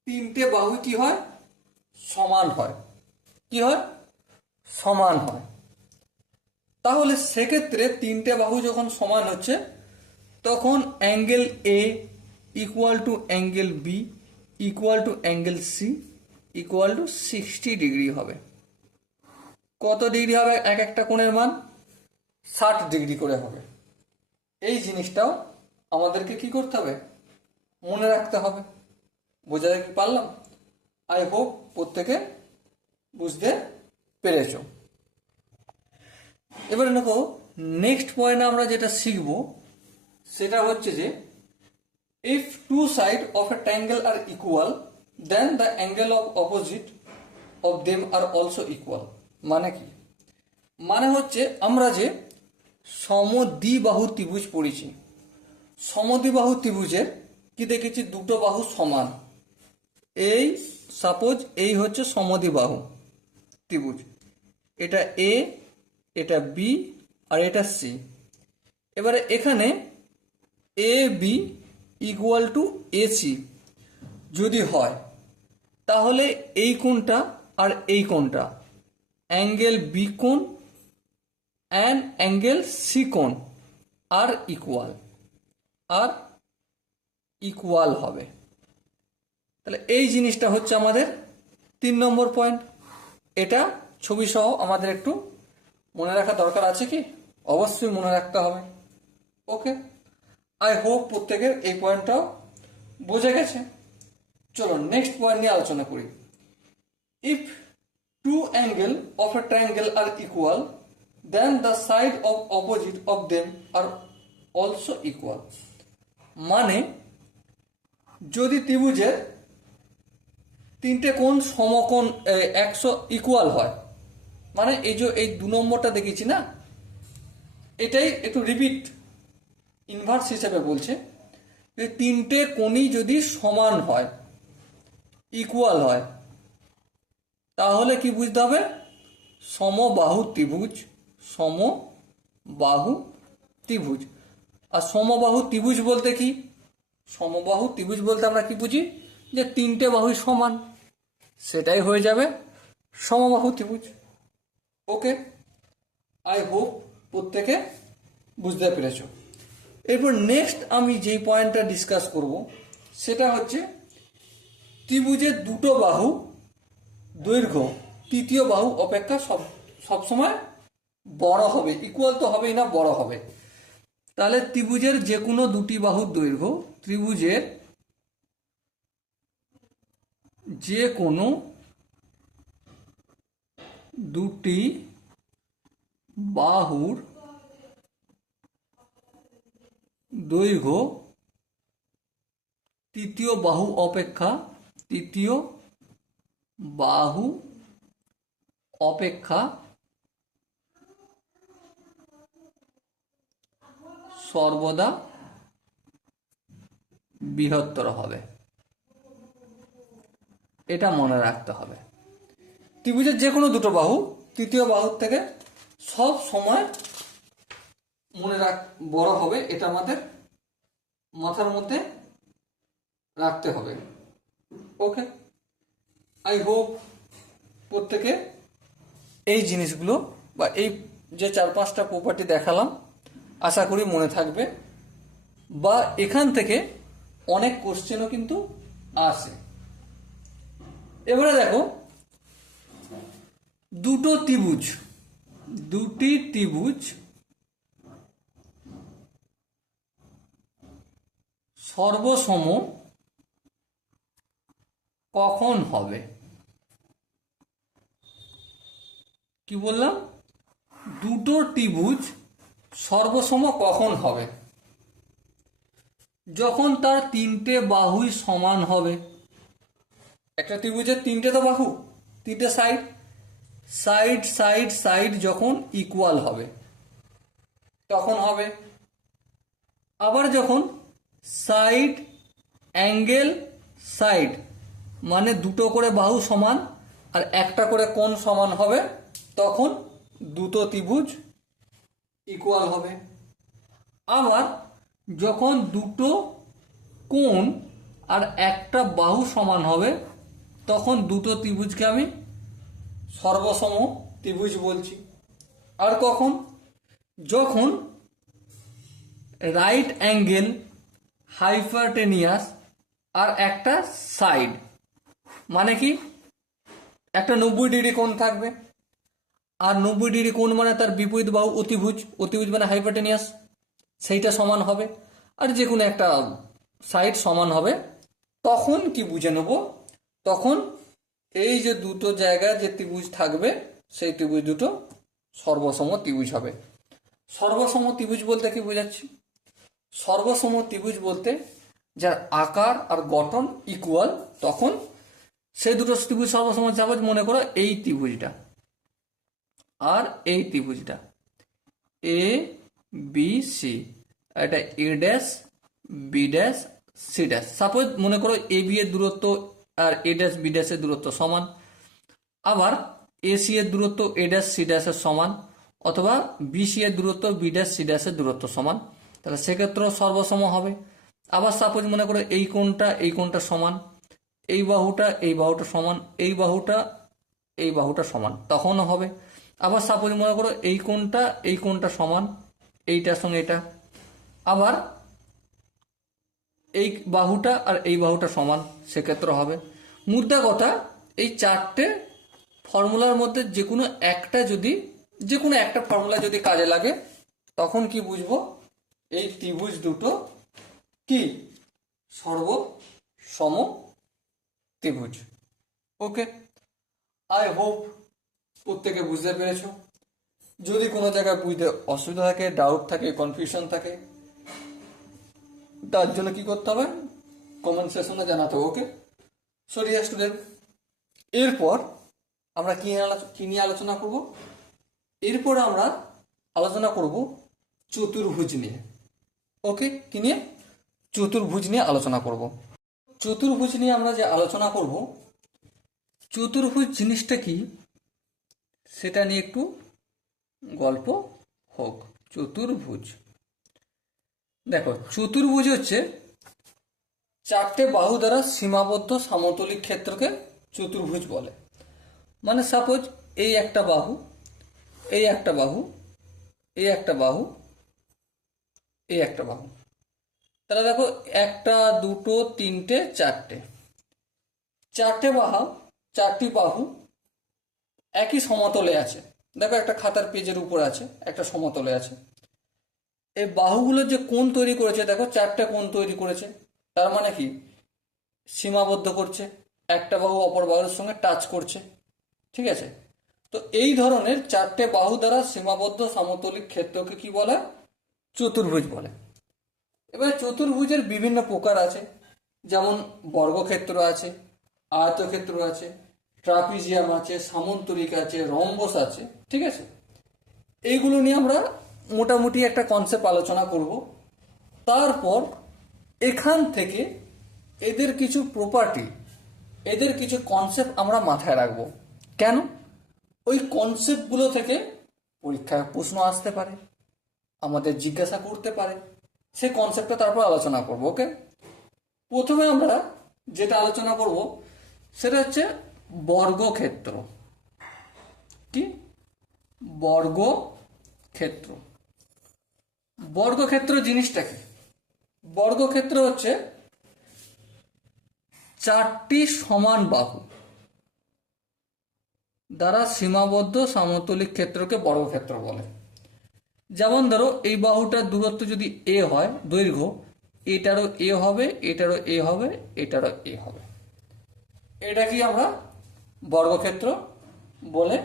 তিনটে বাহু কি হয়? সমান হয়। কি হয়? সমান হয়। তাহলে সেক্ষেত্রে তিনটে বাহু যখন সমান হচ্ছে তখন angle A equal to angle B equal to angle C equal to 60 degree হবে। কত ডিগ্রি হবে? এক একটা কোণের মান 60 ডিগ্রি করে হবে। এই জিনিসটাও আমাদেরকে কি করতে হবে? মনে রাখতে হবে। বোঝাতে কি পারলাম? আই হোপ প্রত্যেকে বুঝতে পেরেছ। এবারে দেখো, নেক্সট পয়েন্টে আমরা যেটা শিখব সেটা হচ্ছে যে if two side of a triangle are equal then the angle of opposite of them are also equal. মানে কি? মানে হচ্ছে আমরা যে সমদ্বিবাহু ত্রিভুজ পড়েছি, সমদ্বিবাহু ত্রিভুজের কি দেখেছি? দুটো বাহু সমান। এই সাপোজ এই হচ্ছে সমদ্বিবাহু ত্রিভুজ, এটা এ, এটা বি আর এটা সি। এবারে এখানে A B equal to AC যদি হয় তাহলে এই কোণটা আর এই কোণটা অ্যাঙ্গেল বি কোণ অ্যান্ড অ্যাঙ্গেল সি কোণ আর ইকুয়াল হবে। তাহলে এই জিনিসটা হচ্ছে আমাদের 3 নম্বর পয়েন্ট। এটা ছবি সহ আমাদের একটু মনে রাখা দরকার আছে কি? অবশ্যই মনে রাখতে হবে। ওকে, আই হোপ প্রত্যেকের এই পয়েন্টটাও বোঝা গেছে। চলো নেক্সট পয়েন্ট নিয়ে আলোচনা করি। If two angle of a triangle are equal then the side of opposite of them are also equal. মানে যদি ত্রিভুজের তিনটে কোণ সমকোণ 100 ইকুয়াল হয়, মানে এই যে এই 2 নম্বরটা দেখেছি না, এটাই একটু রিপিট ইনভার্স হিসেবে বলছে যে তিনটে কোণই যদি সমান হয়, ইকুয়াল হয়, তাহলে কি বুঝতে হবে? সমবাহু ত্রিভুজ। সমবাহু ত্রিভুজ। আর সমবাহু ত্রিভুজ বলতে কি? সমবাহু ত্রিভুজ বলতে আমরা কি বুঝি? যে তিনটে বাহুই সমান, সেটাই হয়ে যাবে সমবাহু ত্রিভুজ। ওকে, আই হোপ প্রত্যেকে বুঝতে পেরেছ। এরপর নেক্সট আমি যেই পয়েন্টটা ডিসকাস করব সেটা হচ্ছে ত্রিভুজের দুটো বাহু দৈর্ঘ্য তৃতীয় বাহু অপেক্ষা সবসময় বড় হবে। ইকুয়াল তো হবেই না, বড় হবে। তাহলে ত্রিভুজের যে কোনো দুটি বাহুর দৈর্ঘ্য ত্রিভুজের যে কোনো দুটি বাহুর দৈর্ঘ্য তৃতীয় বাহু অপেক্ষা সর্বদা বৃহত্তর হবে। এটা মনে রাখতে হবে। ত্রিভুজের যে কোনো দুটো বাহু তৃতীয় বাহুর থেকে সব সময় বড় হবে। এটা আমাদের মাথার মধ্যে রাখতে হবে। ওকে, আই হোপ প্রত্যেকে এই জিনিসগুলো বা এই যে 4-5টা প্রপার্টি দেখালাম আশা করি মনে থাকবে, বা এখান থেকে অনেক কোশ্চেনও কিন্তু আসে। এবারে দেখো, দুটি ত্রিভুজ সর্বসম কখন হবে? কি বললাম? দুটো ত্রিভুজ সর্বসম কখন হবে? যখন তার তিনটে বাহুই সমান হবে। একটা ত্রিভুজের তিনটে তো বাহু, তিনটে সাইড, সাইড সাইড সাইড যখন ইকুয়াল হবে তখন হবে। আবার যখন সাইড অ্যাঙ্গেল সাইড মানে দুটো করে বাহু সমান আর একটা করে কোণ সমান হবে তখন দুটো ত্রিভুজ ইকুয়াল হবে। আবার যখন দুটো কোণ আর একটা বাহু সমান হবে তখন দুটো ত্রিভুজকে আমি সর্বসম ত্রিভুজ বলছি। আর কখন? যখন রাইট অ্যাঙ্গেল হাইপারটেনিয়াস আর একটা সাইড মানে কি একটা 90 ডিগ্রি কোণ থাকবে, আর 90 ডিগ্রি কোণ মানে তার বিপরীত বাহু অতিভুজ, অতিভুজ মানে হাইপারটেনিয়াস, সেইটা সমান হবে, আর যে কোনো একটা সাইড সমান হবে, তখন কি বুঝে নেব? তখন এই যে দুটো জায়গায় যে ত্রিভুজ থাকবে সেই ত্রিভুজ দুটো সর্বসম ত্রিভুজ হবে। সর্বসম ত্রিভুজ বলতে কি বোঝাচ্ছি? সর্বসম ত্রিভুজ বলতে যার আকার আর গঠন ইকুয়াল, তখন সেই দুটো ত্রিভুজ সর্বসম ত্রিভুজ। মনে করো এই ত্রিভুজটা আর এই ত্রিভুজটা এ বি সি, এটা A dash B dash C dash. Suppose মনে করো এ বি এর দূরত্ব আর এ ড্যাশ বি ড্যাশের দূরত্ব সমান, আবার এ সি এর দূরত্ব এ ড্যাশ সি ড্যাশের সমান, অথবা বি সি এর দূরত্ব বি ড্যাশ সি ড্যাশের দূরত্ব সমান, তাহলে সেক্ষেত্রেও সর্বসম হবে। আবার সাপোজ মনে করো এই কোণটা সমান, এই বাহুটা সমান, এই বাহুটা সমান, তখনও হবে। আবার সাপোজ মনে করো এই কোণটা সমান এইটার সঙ্গে এটা, আবার এই বাহুটা আর এই বাহুটা সমান, সেক্ষেত্রে হবে। মুদ্রা কথা, এই চারটে ফর্মুলার মধ্যে যে কোনো একটা ফর্মুলা যদি কাজে লাগে তখন কি বুঝবো? এই ত্রিভুজ দুটো কি সর্বসম ত্রিভুজ। ওকে, আই হোপ প্রত্যেকে বুঝতে পেরেছো। যদি কোনো জায়গায় বুঝতে অসুবিধা থাকে, ডাউট থাকে, কনফিউশন থাকে, তার জন্য কি করতে হবে? কমেন্ট সেকশনে জানাতে হবে। ওকে, সো ডিয়ার স্টুডেন্ট, এরপর আমরা কি নিয়ে আলোচনা করব? এরপর আমরা আলোচনা করব চতুর্ভুজ নিয়ে। ওকে, কি নিয়ে? চতুর্ভুজ নিয়ে আলোচনা করব। চতুর্ভুজ নিয়ে আমরা যে আলোচনা করব, চতুর্ভুজ জিনিসটা কি সেটা নিয়ে একটু গল্প হোক। চতুর্ভুজ, দেখো, চতুর্ভুজ হচ্ছে চারটে বাহু দ্বারা সীমাবদ্ধ সমতলিক ক্ষেত্রকে চতুর্ভুজ বলে। মানে সাপোজ এই একটা বাহু, এই একটা বাহু, এই একটা বাহু, এই একটা বাহু, তাহলে দেখো একটা দুটো তিনটে চারটি বাহু একই সমতলে আছে। দেখো একটা খাতার পেজের উপর আছে, একটা সমতলে আছে। এই বাহুগুলো যে কোণ তৈরি করেছে, দেখো চারটে কোণ তৈরি করেছে, তার মানে কি সীমাবদ্ধ করছে, একটা বাহু অপর বাহুর সঙ্গে টাচ করছে। ঠিক আছে, তো এই ধরনের চারটে বাহু দ্বারা সীমাবদ্ধ সমতলিক ক্ষেত্রকে কি বলে? চতুর্ভুজ বলে। এবার চতুর্ভুজের বিভিন্ন প্রকার আছে, যেমন বর্গক্ষেত্র আছে, আয়তক্ষেত্র আছে, ট্রাপিজিয়াম আছে, সামন্তরিক আছে, রম্বস আছে। ঠিক আছে, এইগুলো নিয়ে আমরা মোটামুটি একটা কনসেপ্ট আলোচনা করব। তারপর এখান থেকে এদের কিছু প্রপার্টি, এদের কিছু কনসেপ্ট আমরা মাথায় রাখবো। কেন? ওই কনসেপ্টগুলো থেকে পরীক্ষায় প্রশ্ন আসতে পারে, আমাদের জিজ্ঞাসা করতে পারে, সেই কনসেপ্টটা তারপর আলোচনা করব। ওকে, প্রথমে আমরা যেটা আলোচনা করব সেটা হচ্ছে বর্গক্ষেত্র। কি? বর্গক্ষেত্র। বর্গক্ষেত্র জিনিসটা কি? বর্গক্ষেত্র হচ্ছে চারটি সমান বাহু দ্বারা সীমাবদ্ধ সমতলিক ক্ষেত্রকে বর্গক্ষেত্র বলে। যেমন ধরো এই বাহুটার দূরত্ব যদি এ হয়, দৈর্ঘ্য, এটারও এ হবে, এটারও এ হবে, এটারও এ হবে, এটা কি আমরা বর্গক্ষেত্র বলে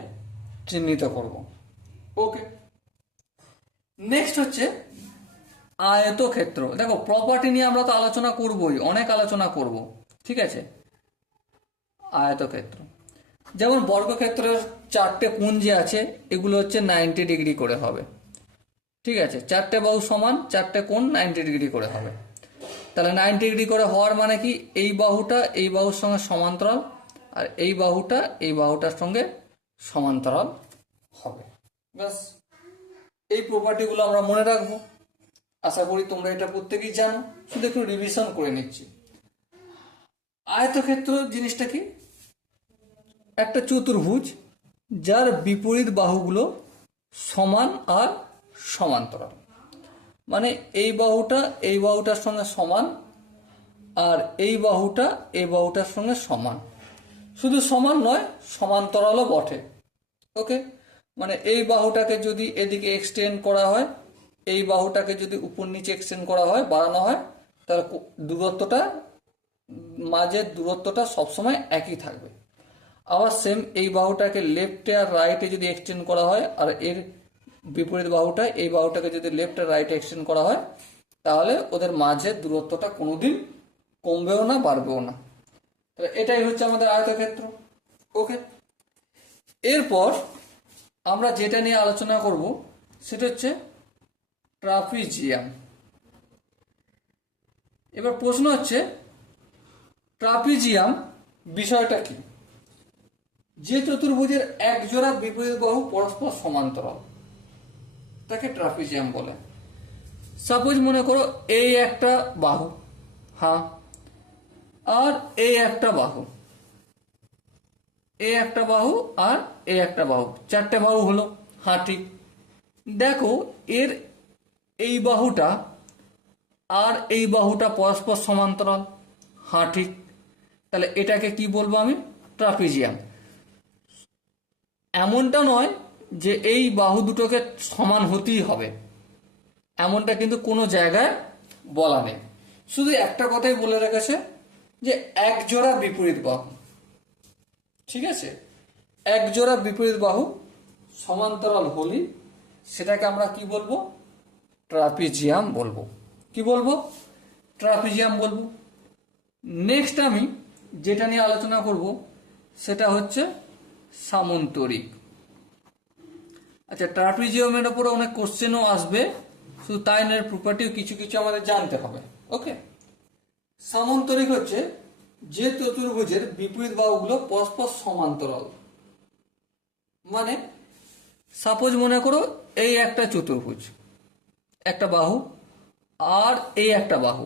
চিহ্নিত করব। ওকে, নেক্সট হচ্ছে আয়তক্ষেত্র, দেখো প্রপার্টি নিয়ে আমরা তো আলোচনা করবোই, অনেক আলোচনা করব, ঠিক আছে। আয়তক্ষেত্র যেমন বর্গক্ষেত্রের চারটে কোণ যে আছে এগুলো হচ্ছে 90 ডিগ্রি করে হবে, ঠিক আছে। চারটে বাহু সমান, চারটে কোণ 90 ডিগ্রি করে হবে। তাহলে 90 ডিগ্রি করে হওয়ার মানে কি, এই বাহুটা এই বাহুর সঙ্গে সমান্তরাল, আর এই বাহুটা এই বাহুটার সঙ্গে সমান্তরাল হবে। ব্যাস, এই প্রপার্টিগুলো আমরা মনে রাখবো। আশা করি তোমরা এটা প্রত্যেকেই জানো, শুধু একটু রিভিশন করে নিচ্ছি। আয়তক্ষেত্র জিনিসটা কি, একটা চতুর্ভুজ যার বিপরীত বাহুগুলো সমান আর সমান্তরাল। মানে এই বাহুটা এই বাহুটার সঙ্গে সমান, আর এই বাহুটা এই বাহুটার সঙ্গে সমান। শুধু সমান নয়, সমান্তরালও বটে। ওকে, মানে এই বাহুটাকে যদি এদিকে এক্সটেন্ড করা হয়, এই বাহুটাকে যদি উপর নিচে এক্সটেন্ড করা হয়, বাড়ানো হয়, তাহলে দূরত্বটা, মাঝের দূরত্বটা সবসময় একই থাকবে। আবার সেম এই বাহুটাকে লেফটে আর রাইটে যদি এক্সটেন্ড করা হয়, আর এর বিপরীত বাহুটা এই বাহুটাকে যদি লেফট আর রাইটে এক্সটেন্ড করা হয়, তাহলে ওদের মাঝের দূরত্বটা কোনোদিন কমবেও না, বাড়বেও না। তাহলে এটাই হচ্ছে আমাদের আয়তক্ষেত্র। ওকে, এরপর আমরা যেটা নিয়ে আলোচনা করব সেটা হচ্ছে ট্রাপিজিয়াম। এবার প্রশ্ন হচ্ছে ট্রাপিজিয়াম বিষয়টা কি। যে চতুর্ভুজের এক জোড়া বিপরীত বাহু পরস্পর সমান্তরাল তাকে ট্রাপিজিয়াম বলে। সাপোজ মনে করো এই একটা বাহু, হ্যাঁ, আর এই একটা বাহু, এই একটা বাহু আর এই একটা বাহু, চারটে বাহু হলো, হ্যাঁ ঠিক। দেখো এর এই বাহুটা আর এই বাহুটা পরস্পর সমান্তরাল, হ্যাঁ ঠিক। তাহলে এটাকে কি বলবো আমি, ট্রাপিজিয়াম। এমনটা নয় যে এই বাহু দুটোকে সমান হতেই হবে, এমনটা কিন্তু কোনো জায়গায় বলা নেই। শুধু একটা কথাই বলে রেখেছে যে এক জোড়া বিপরীত বাহু, ঠিক আছে, এক জোড়া বিপরীত বাহু সমান্তরাল হলি সেটাকে আমরা কি বলবো, ট্রাপিজিয়াম বলবো। কি বলবো, ট্রাপিজিয়াম বলবো। নেক্সট আমি যেটা নিয়ে আলোচনা করব সেটা হচ্ছে সামন্তরিক। আচ্ছা, ট্রাপিজিয়ামের উপরে অনেক কোশ্চেনও আসবে, শুধু তাই নয়, প্রপার্টিও কিছু কিছু আমাদের জানতে হবে। ওকে, সামন্তরিক হচ্ছে যে চতুর্ভুজের বিপরীত বাহুগুলো পরস্পর সমান্তরাল। মানে সাপোজ মনে করো এই একটা চতুর্ভুজ, একটা বাহু আর এই একটা বাহু,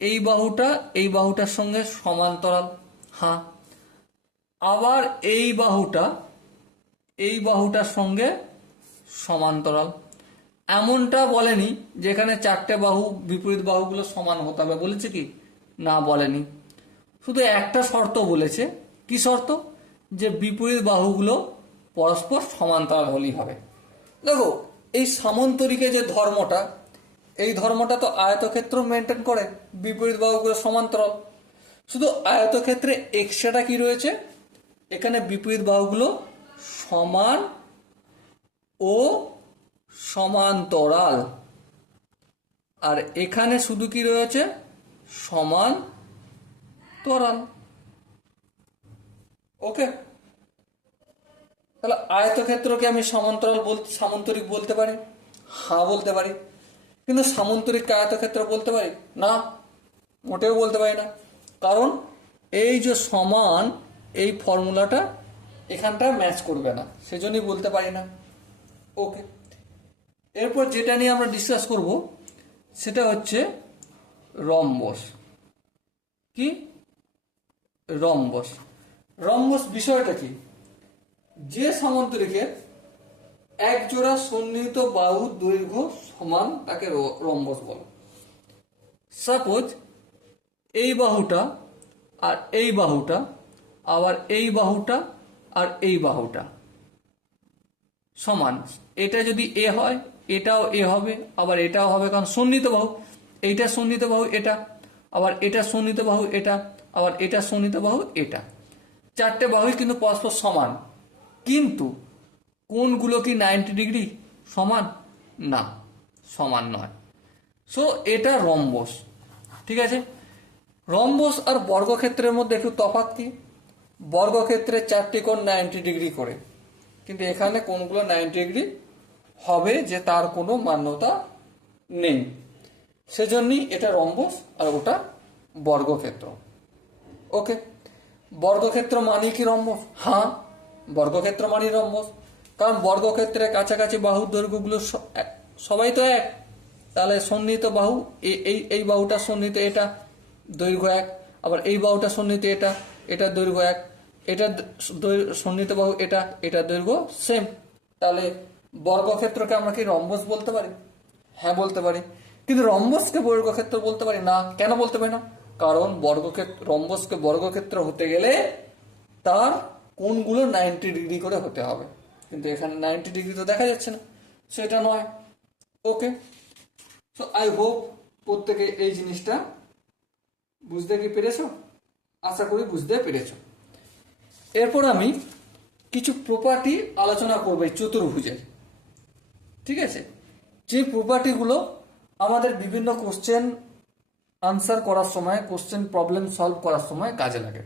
এই বাহুটা এই বাহুটার সঙ্গে সমান্তরাল, হ্যাঁ। আবার এই বাহুটা এই বাহুটার সঙ্গে সমান্তরাল। এমনটা বলেনি যেখানে চারটে বাহু বিপরীত বাহুগুলো সমান হতে হবে, বলেছে কি, না বলেনি। শুধু একটা শর্ত বলেছে, কি শর্ত, যে বিপরীত বাহুগুলো পরস্পর সমান্তরাল হলেই হবে। দেখো এই সামন্তরিকে যে ধর্মটা, এই ধর্মটা তো আয়তক্ষেত্র মেনটেন করে, বিপরীত বাহুগুলো সমান্তরাল। শুধু আয়তক্ষেত্রে এক্সট্রাটা কি রয়েছে, এখানে বিপরীত বাহুগুলো সমান ও সমান্তরাল, আর এখানে শুধু কি রয়েছে, সমান্তরাল। ওকে, তাহলে আয়তক্ষেত্রকে আমি সামন্তরিক বলতে পারি, হ্যাঁ বলতে পারি। কিন্তু সামন্তরিককে আয়তক্ষেত্র বলতে পারি না, মোটেও বলতে পারি না। কারণ এই যে সমান, এই ফর্মুলাটা এখানটা ম্যাচ করবে না, সেজন্যই বলতে পারি না। ওকে, এরপর যেটা নিয়ে আমরা ডিসকাস করব সেটা হচ্ছে রম্বস। কি, রম্বস। রম্বস বিষয়টা কি, যে সামন্তরিকের এক জোড়া সন্নিহিত বাহুর দৈর্ঘ্য সমান তাকে রম্বস বলে। সাপোজ এই বাহুটা আর এই বাহুটা, আবার এই বাহুটা আর এই বাহুটা সমান। এটা যদি এ হয়, এটাও এ হবে, আবার এটাও হবে, কারণ সন্নিহিত বাহু। এইটা সন্নিহিত বাহু এটা, আবার এটা সন্নিহিত বাহু এটা, আবার এটা সন্নিহিত বাহু এটা। চারটে বাহুই কিন্তু পরস্পর সমান, কিন্তু কোণগুলো কি 90 ডিগ্রি সমান? না, সমান নয়। সো এটা রম্বস। ঠিক আছে, রম্বস আর বর্গক্ষেত্রের মধ্যে একটু তফাৎ কি, বর্গক্ষেত্রে 4টি কোণ 90 ডিগ্রি করে, কিন্তু এখানে কোণগুলো 90 ডিগ্রি হবে যে তার কোনো মান্যতা নেই, সেজন্যই এটা রম্বস আর ওটা বর্গক্ষেত্র। ওকে, বর্গক্ষেত্র মানে কি রম্বস? হ্যাঁ, বর্গক্ষেত্র মানে রম্বস, কারণ বর্গক্ষেত্রের কাছাকাছি বাহুর দৈর্ঘ্যগুলো সবাই তো এক, তাহলে সন্নিহিত বাহু এই বাহুটা সন্নিহিত এটা দৈর্ঘ্য এক, আবার এই বাহুটা সন্নিহিত এটা দৈর্ঘ্য এক, এটা সন্নিহিত বাহু এটা দৈর্ঘ্য সেম, তাহলে বর্গক্ষেত্রকে আমরা কি রম্বস বলতে পারি? হ্যাঁ বলতে পারি। কিন্তু রম্বসকে বর্গক্ষেত্র বলতে পারি না। কেন বলতে পারি না? কারণ রম্বসকে বর্গক্ষেত্র হতে গেলে তার কোণগুলো 90 ডিগ্রি করে হতে হবে, কিন্তু এখানে 90 ডিগ্রি তো দেখা যাচ্ছে না, সেটা নয়। ওকে, সো আই হোপ প্রত্যেকে এই জিনিসটা বুঝতে কি পেরেছো? আশা করি বুঝতে পেরেছো। এরপর আমি কিছু প্রপার্টি আলোচনা করবো এই চতুর্ভুজের। ঠিক আছে, যে প্রপার্টিগুলো আমাদের বিভিন্ন কোশ্চেন আনসার করার সময়, কোশ্চেন প্রবলেম সলভ করার সময় কাজে লাগে।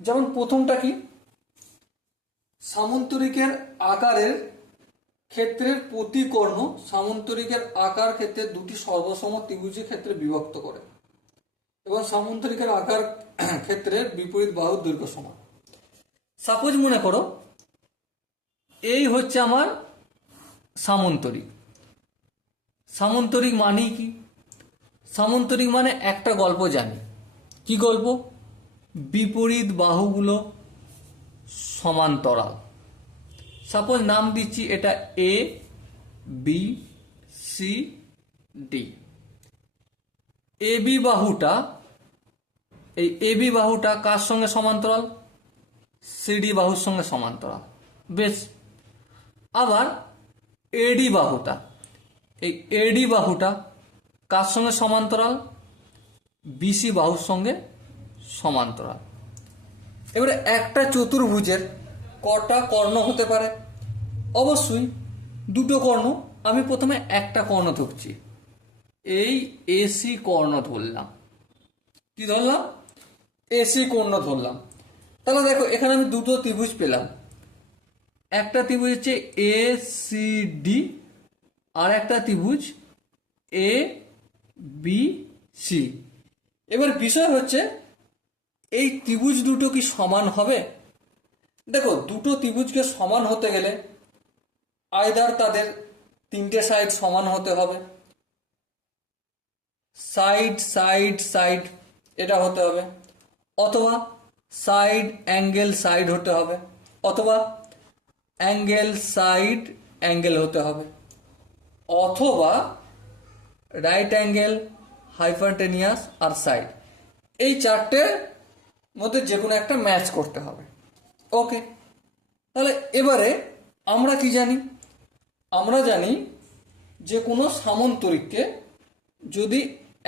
যেমন প্রথমটা কি, সামন্তরিকের আকারের ক্ষেত্রের প্রতি কর্ণ সামন্তরিকের আকার ক্ষেত্রে দুটি সর্বসম ত্রিভুজের ক্ষেত্রে বিভক্ত করে এবং সামন্তরিকের আকার ক্ষেত্রের বিপরীত বাহুর দৈর্ঘ্য সমান। সাপোজ মনে করো এই হচ্ছে আমার সামন্তরিক। সামন্তরিক মানে কি? সামন্তরিক মানে একটা গল্প জানি। কি গল্প? বিপরীত বাহুগুলো সমান্তরাল। সাপোজ নাম দিচ্ছি এটা এ বি সি ডি। এবি বাহুটা, এই এবি বাহুটা কার সঙ্গে সমান্তরাল? সিডি বাহুর সঙ্গে সমান্তরাল। বেশ, আবার এডি বাহুটা, এই এডি বাহুটা কার সঙ্গে সমান্তরাল? বিসি বাহুর সঙ্গে সমান্তরাল। এবারে একটা চতুর্ভুজের কটা কর্ণ হতে পারে? অবশ্যই দুটো কর্ণ। আমি প্রথমে একটা কর্ণ ধরছি, এই এসি কর্ণ ধরলাম। কি ধরলাম? এসি কর্ণ ধরলাম। তাহলে দেখো এখানে আমি দুটো ত্রিভুজ পেলাম। একটা ত্রিভুজ হচ্ছে এ সি ডি, আর একটা ত্রিভুজ এ বি সি। এবার বিষয় হচ্ছে এই ত্রিভুজ দুটো কি সমান হবে? দেখো, দুটো ত্রিভুজকে সমান হতে গেলে আইদার তাদের তিনটে সাইড সমান হতে হবে, সাইড সাইড সাইড এটা হতে হবে, অথবা সাইড অ্যাঙ্গেল সাইড হতে হবে, অথবা অ্যাঙ্গেল সাইড অ্যাঙ্গেল হতে হবে, অথবা রাইট অ্যাঙ্গেল, হাইপারটেনিয়াস আর সাইড। এই চারটের মধ্যে যে কোনো একটা ম্যাচ করতে হবে। ওকে, তাহলে এবারে আমরা কি জানি? আমরা জানি যে কোনো সামন্তরিককে যদি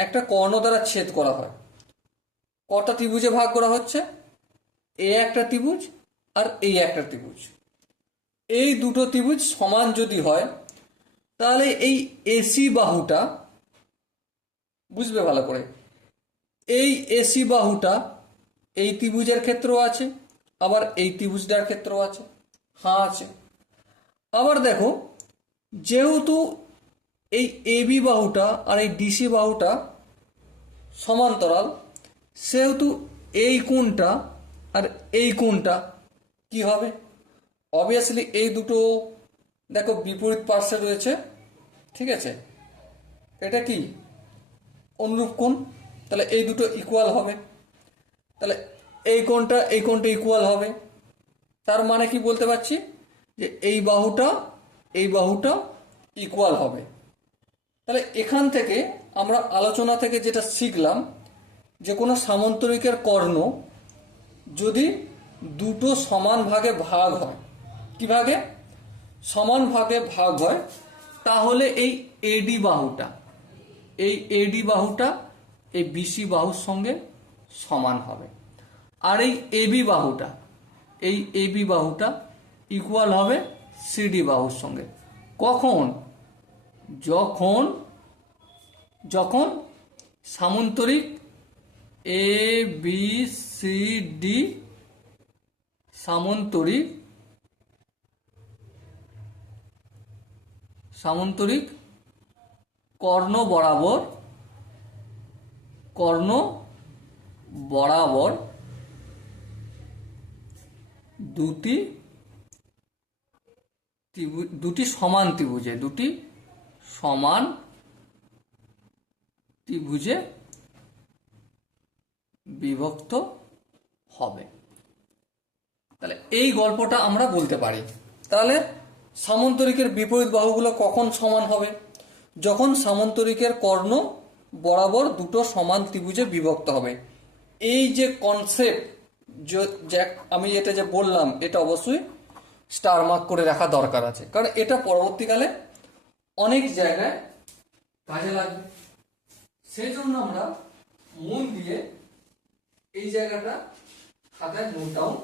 একটা কর্ণ দ্বারা ছেদ করা হয়, কটা ত্রিভুজে ভাগ করা হচ্ছে? এ একটা ত্রিভুজ আর এই একটা ত্রিভুজ। এই দুটো ত্রিভুজ সমান যদি হয় তাহলে এই এসি বাহুটা, বুঝবে ভালো করে, এই এসি বাহুটা এই ত্রিভুজের ক্ষেত্রেও আছে, আবার এই ত্রিভুজটার ক্ষেত্রেও আছে। হ্যাঁ আছে। আবার দেখো, যেহেতু এই এবি বাহুটা আর এই ডিসি বাহুটা সমান্তরাল, সেহেতু এই কোণটা আর এই কোণটা কি হবে? অবভিয়াসলি এই দুটো দেখো বিপরীত পার্শ্বে রয়েছে। ঠিক আছে, এটা কি অনুরূপ কোণ, তাহলে এই দুটো ইকুয়াল হবে। তাহলে এই কোণটা ইকুয়াল হবে। তার মানে কি বলতে পারছি? যে এই বাহুটা ইকুয়াল হবে। তাহলে এখান থেকে আমরা আলোচনা থেকে যেটা শিখলাম, যে কোনো সামন্তরিকের কর্ণ যদি দুটো সমান ভাগে ভাগ হয়, কি ভাগে? সমান ভাগে ভাগ হয়, তাহলে এই এডি বাহুটা এই বিসি বাহুর সঙ্গে সমান হবে, আর এই এবি বাহুটা ইকুয়াল হবে সিডি বাহুর সঙ্গে। কখন? যখন সামান্তরিক এ বি সি ডি সামান্তরিক কর্ণ বরাবর দুটি সমান ত্রিভুজে বিভক্ত হবে। তাহলে এই গল্পটা আমরা বলতে পারি। তাহলে সামান্তরিকের বিপরীত বাহুগুলো কখন সমান হবে? যখন সামান্তরিকের কর্ণ বরাবর দুটো সমান ত্রিভুজে বিভক্ত হবে। এই যে কনসেপ্ট যে আমি এটা যে বললাম, এটা অবশ্যই স্টার মার্ক করে রাখা দরকার আছে, কারণ এটা পরবর্তীকালে অনেক জায়গায় কাজে লাগবে। সেই জন্য আমরা মন দিয়ে এই জায়গাটা খাতায় নোট ডাউন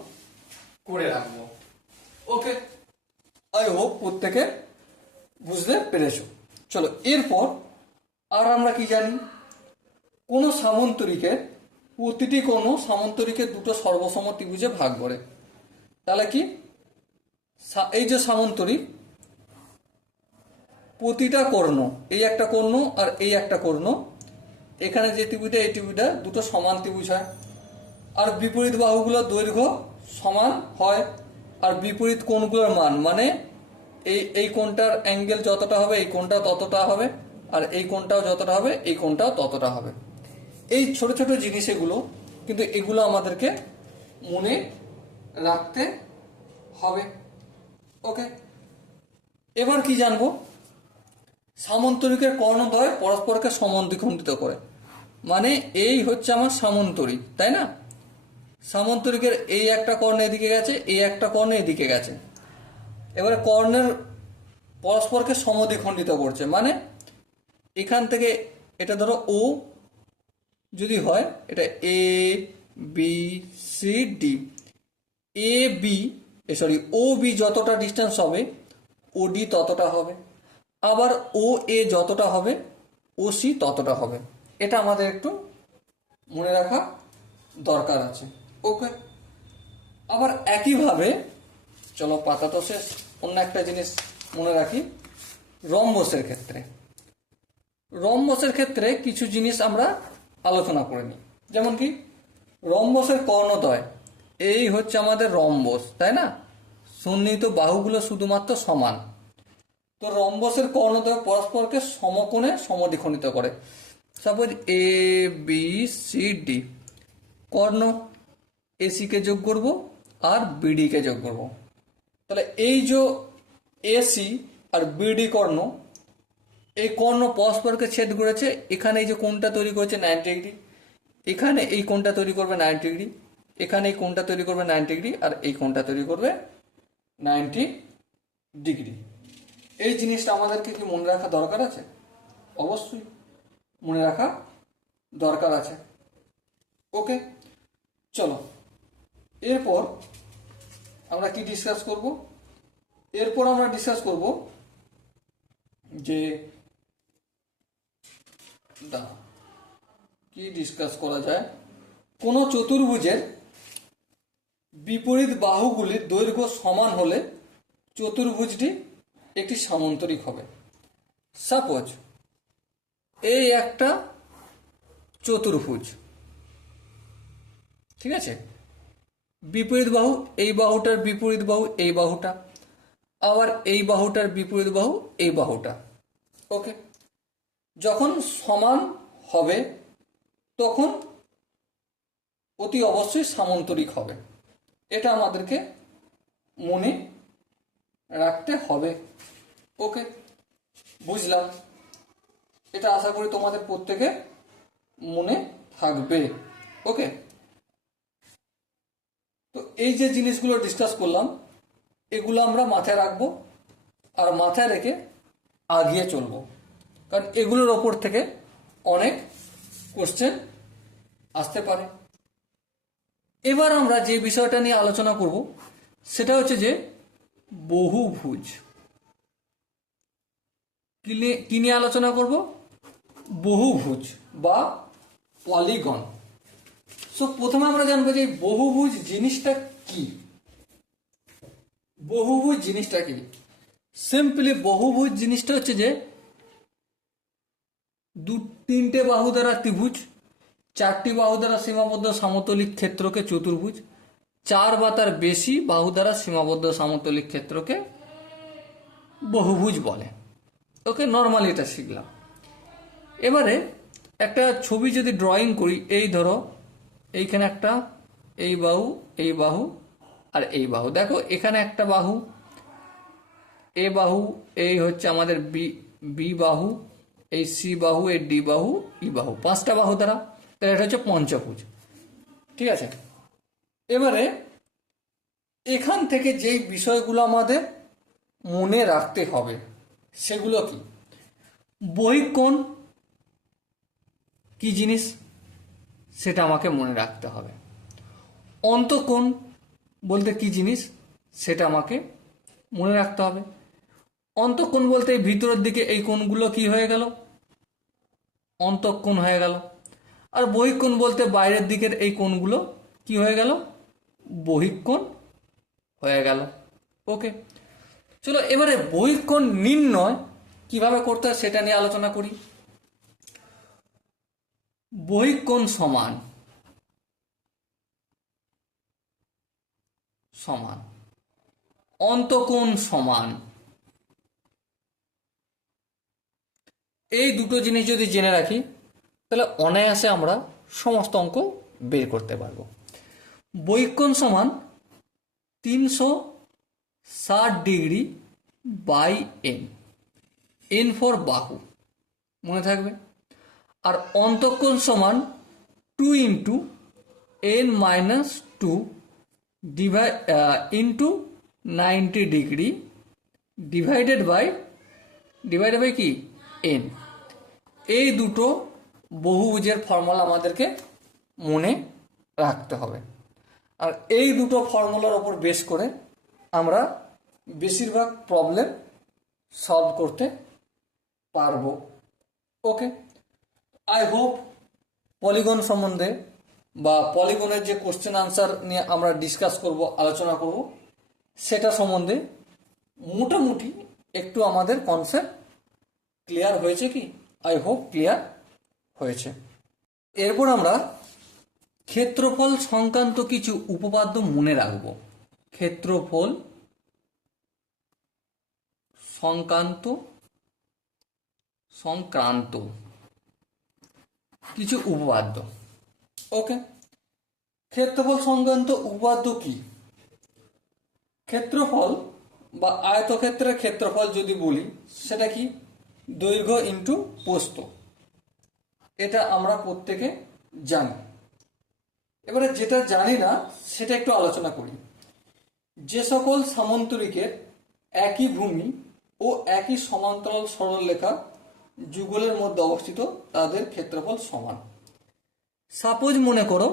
করে রাখবো। ওকে, আই হোপ প্রত্যেকে বুঝতে পেরেছো। চলো, এরপর আর আমরা কি জানি, কোন সামান্তরিকের প্রতিটি কোণ সামান্তরিকের দুটো সর্বসম ত্রিভুজে ভাগ করে। তাহলে কি, এই যে সামান্তরিক, প্রতিটা কর্ণ, এই একটা কর্ণ আর এই একটা কর্ণ, এখানে যে ত্রিভুজটা এই ত্রিভুজটা দুটো সমান ত্রিভুজ হয়। আর বিপরীত বাহুগুলোর দৈর্ঘ্য সমান হয়, আর বিপরীত কোণগুলোর মান, মানে এই কোণটার অ্যাঙ্গেল যতটা হবে এই কোণটা ততটা হবে, আর এই কোণটাও যতটা হবে এই কোণটাও ততটা হবে। এই ছোট ছোট জিনিস এগুলো, কিন্তু এগুলো আমাদেরকে মনে রাখতে হবে। ওকে, এবার কি জানবো, সামান্তরিকের কর্ণদ্বয় পরস্পরকে সমদ্বিখণ্ডিত করে। মানে এই হচ্ছে আমার সামান্তরিক, তাই না? সামান্তরিকের এই একটা কর্ণ এদিকে গেছে, এই একটা কর্ণ এদিকে গেছে। এবারে কর্ণের পরস্পরকে সমদ্বিখণ্ডিত করছে, মানে এখান থেকে এটা ধরো ও যদি হয়, এটা এ বি সি ডি, ও বি যতটা ডিস্টেন্স হবে ও ডি ততটা হবে, আবার ও এ যতটা হবে ও সি ততটা হবে। এটা আমাদের একটু মনে রাখা দরকার আছে। ওকে, আবার একইভাবে, চলো পাতা তো শেষ, অন্য একটা জিনিস মনে রাখি। রম্বসের ক্ষেত্রে কিছু জিনিস আমরা আলোচনা করে নিই। যেমন কি, রম্বসের কর্ণদ্বয়, এই হচ্ছে আমাদের রম্বস, তাই না? সন্নিহিত বাহুগুলো শুধুমাত্র সমান। তো রম্বসের কর্ণদ্বয় পরস্পরকে সমকোণে সমদ্বিখণ্ডিত করে। সাপোজ এ বি সি ডি, কর্ণ এসি কে যোগ করব আর বিডি কে যোগ করব। তাহলে এই যে এসি আর বিডি কর্ণ, এই কর্ণ পরস্পরকে ছেদ করেছে। এখানে এই যে কোণটা তৈরি করেছে 90 ডিগ্রি, এখানে এই কোণটা তৈরি করবে 90 ডিগ্রি, এখানে এই কোণটা তৈরি করবে 90 ডিগ্রি, আর এই কোণটা তৈরি করবে 90 ডিগ্রি। এই জিনিসটা আমাদেরকে কি মনে রাখা দরকার আছে? অবশ্যই মনে রাখা দরকার আছে। ওকে, চলো এরপর আমরা কি ডিসকাস করব? এরপর আমরা ডিসকাস করব যে কি ডিসকাস করা যায়, কোন চতুর্ভুজের বিপরীত বাহুগুলির দৈর্ঘ্য সমান হলে চতুর্ভুজটি একটি সামান্তরিক হবে। সাপোজ এই একটা চতুর্ভুজ, ঠিক আছে? বিপরীত বাহু, এই বাহুটার বিপরীত বাহু এই বাহুটা, আবার এই বাহুটার বিপরীত বাহু এই বাহুটা। ওকে, যখন সমান হবে তখন অতি অবশ্যই সামান্তরিক হবে। এটা আমাদেরকে মনে রাখতে হবে। ওকে, বুঝলাম। এটা আশা করি তোমাদের প্রত্যেকে মনে থাকবে। ওকে, তো এই যে জিনিসগুলো ডিসকাস করলাম, এগুলো আমরা মাথায় রাখবো আর মাথায় রেখে আগিয়ে চলবো, কারণ এগুলোর ওপর থেকে অনেক কোশ্চেন আসতে পারে। এবার আমরা যে বিষয়টা নিয়ে আলোচনা করব সেটা হচ্ছে যে বহুভুজ। কি নিয়ে আলোচনা করব? বহুভুজ বা পলিগন। সো প্রথমে আমরা জানবো যে বহুভুজ জিনিসটা কি। বহুভুজ জিনিসটা কি? সিম্পলি বহুভুজ জিনিসটা হচ্ছে যে তিনটে বাহু দ্বারা ত্রিভুজ, চারটি বাহু দ্বারা সীমাবদ্ধ সমতলিক ক্ষেত্রকে চতুর্ভুজ, চার বা তার বেশি বাহু দ্বারা সীমাবদ্ধ সমতলিক ক্ষেত্রকে বহুভুজ বলে। ওকে, নর্মালি এটা শিখলাম। এবারে একটা ছবি যদি ড্রয়িং করি, এই ধরো এইখানে একটা, এই বাহু, এই বাহু আর এই বাহু। দেখো এখানে একটা বাহু, এ বাহু, এই হচ্ছে আমাদের বি বাহু, এই সি বাহু, এই ডি বাহু, ই বাহু, পাঁচটা বাহু দ্বারা, তাহলে এটা হচ্ছে পঞ্চভুজ। ঠিক আছে, এবারে এখান থেকে যেই বিষয়গুলো আমাদের মনে রাখতে হবে সেগুলো কি? বহিঃকোণ কি জিনিস সেটা আমাকে মনে রাখতে হবে। অন্তঃকোণ বলতে কি জিনিস সেটা আমাকে মনে রাখতে হবে। অন্তঃকোণ বলতে এই ভিতরের দিকে এই কোণগুলো কি হয়ে গেল? অন্তঃকোণ হয়ে গেল। আর বহিঃকোণ বলতে বাইরের দিকের এই কোণগুলো কি হয়ে গেল? বহিঃকোণ হয়ে গেল। ওকে, চলো এবারে বহিঃকোণ নির্ণয় কিভাবে করতে হয় সেটা নিয়ে আলোচনা করি। বহিঃকোণ সমান সমান অন্তঃকোণ সমান, এই দুটো জিনিস যদি জেনে রাখি তাহলে অনায়াসে আমরা সমস্ত অঙ্ক বের করতে পারবো। বহিঃকোণ সমান 360 degree by n, n for বাহু, মনে থাকবে। আর অন্তঃকোণ সমান 2 into n minus 2 into 90 degree divided by কি? এন। এই দুটো বহুভুজের ফর্মুলা আমাদেরকে মনে রাখতে হবে। আর এই দুটো ফর্মুলার ওপর বেস করে আমরা বেশিরভাগ প্রবলেম সলভ করতে পারবো। ওকে, আই হোপ পলিগন সম্বন্ধে বা পলিগনের যে কোশ্চেন আনসার নিয়ে আমরা ডিসকাস করব, আলোচনা করব, সেটা সম্বন্ধে মোটামুটি একটু আমাদের কনসেপ্ট ক্লিয়ার হয়েছে কি? আই হোপ ক্লিয়ার হয়েছে। এরপর আমরা ক্ষেত্রফল সংক্রান্ত কিছু উপপাদ্য মনে রাখব। ক্ষেত্রফল সংক্রান্ত কিছু উপপাদ্য। ওকে, ক্ষেত্রফল সংক্রান্ত উপপাদ্য কি? ক্ষেত্রফল বা আয়তক্ষেত্রের ক্ষেত্রফল যদি বলি সেটা কি? দৈর্ঘ্য ইন্টু প্রস্থ। এটা আমরা প্রত্যেকে জানি। এবারে যেটা জানি না সেটা একটু আলোচনা করি। যে সকল সামান্তরিকের একই ভূমি ও একই সমান্তরাল সরলরেখা যুগলের মধ্যে অবস্থিত তাদের ক্ষেত্রফল সমান। সাপোজ মনে করো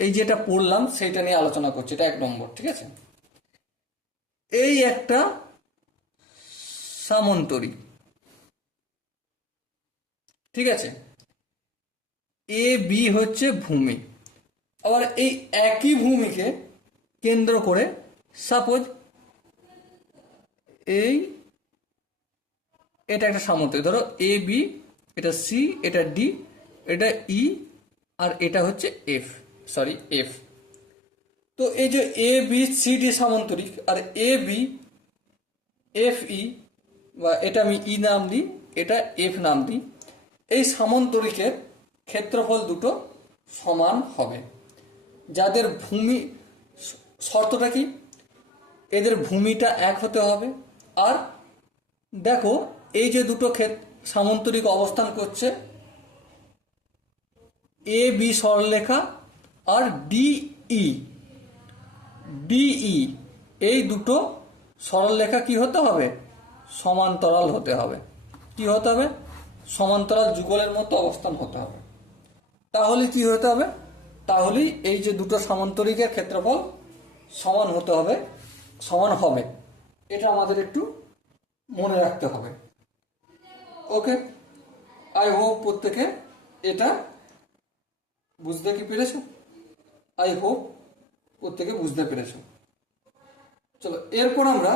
এই যেটা পড়লাম সেইটা নিয়ে আলোচনা করছি, এটা 1 নম্বর। ঠিক আছে, এই একটা সামান্তরিক, ঠিক আছে, এ বি হচ্ছে ভূমি। আবার এই একই ভূমিকে কেন্দ্র করে সাপোজ এটা একটা সামান্তরিক, ধরো এ বি, এটা সি, এটা ডি, এটা ই, আর এটা হচ্ছে এফ। তো এই যে এ B C D সামান্তরিক, R A B F E, বা এটা আমি ই নাম দিই, এটা এফ নাম দিই, এই সামান্তরিকের ক্ষেত্রফল দুটো সমান হবে। যাদের ভূমি, শর্তটা কি? এদের ভূমিটা এক হতে হবে। আর দেখো এই যে দুটো সামান্তরিক অবস্থান করছে, এ বি সরলরেখা আর ডিই, এই দুটো সরলরেখা কি হতে হবে? সমান্তরাল হতে হবে। কি হতে হবে? সমান্তরাল যুগলের মতো অবস্থান হতে হবে। তাহলে কি হতে হবে? তাহলেই এই যে দুটো সামান্তরিকের ক্ষেত্রফল সমান হবে। এটা আমাদের একটু মনে রাখতে হবে। ওকে, আই হোপ প্রত্যেকে এটা বুঝতে কি পেরেছো? আই হোপ প্রত্যেকে বুঝতে পেরেছো। চলো এরপর আমরা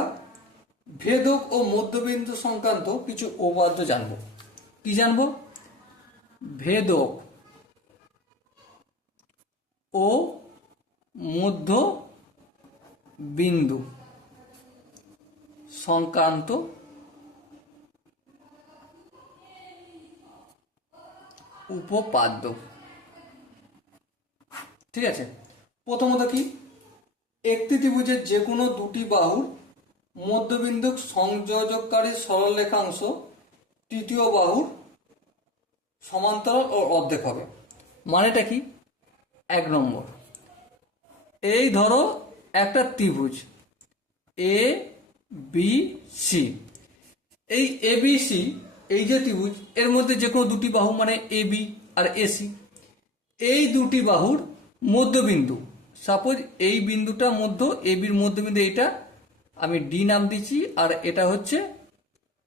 ভেদক ও মধ্যবিন্দু সংক্রান্ত কিছু উপপাদ্য জানব। কি জানব? ভেদক ও মধ্য বিন্দু সংক্রান্ত উপপাদ্য। ঠিক আছে, প্রথমত কি, একটি ত্রিভুজের যে কোনো দুটি বাহুর মধ্যবিন্দু সংযোজককারী সরলরেখাংশ তৃতীয় বাহুর সমান্তরাল ও অর্ধেক হবে। মানেটা কি? 1 নম্বর, এই ধরো একটা ত্রিভুজ এ বি সি। এই এ বি সি, এই যে ত্রিভুজ, এর মধ্যে যে কোনো দুটি বাহু মানে এ বি আর এসি, এই দুটি বাহুর মধ্যবিন্দু, সাপোজ এই বিন্দুটা মধ্য, এ বির মধ্যবিন্দু এইটা, আমি ডি নাম দিচ্ছি, আর এটা হচ্ছে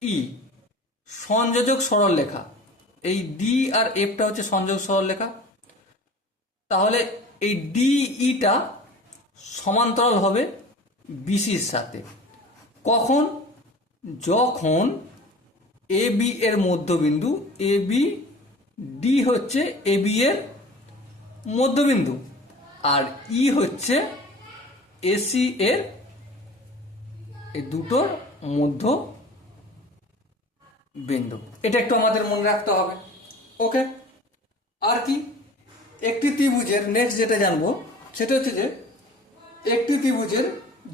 ই, সংযোজক সরলরেখা। এই ডি আর এফটা হচ্ছে সংযোজক সরলরেখা। তাহলে এই ডিইটা সমান্তরাল হবে বিসির সাথে। কখন? যখন এ বি এর মধ্যবিন্দু, এ বি, ডি হচ্ছে এ বি এর মধ্যবিন্দু, আর ই হচ্ছে এসি এর, এই দুটোর মধ্য বিন্দু। এটা একটু আমাদের মনে রাখতে হবে। ওকে, আর কি, একটি ত্রিভুজের নেক্সট যেটা জানবো সেটা হচ্ছে যে একটি ত্রিভুজের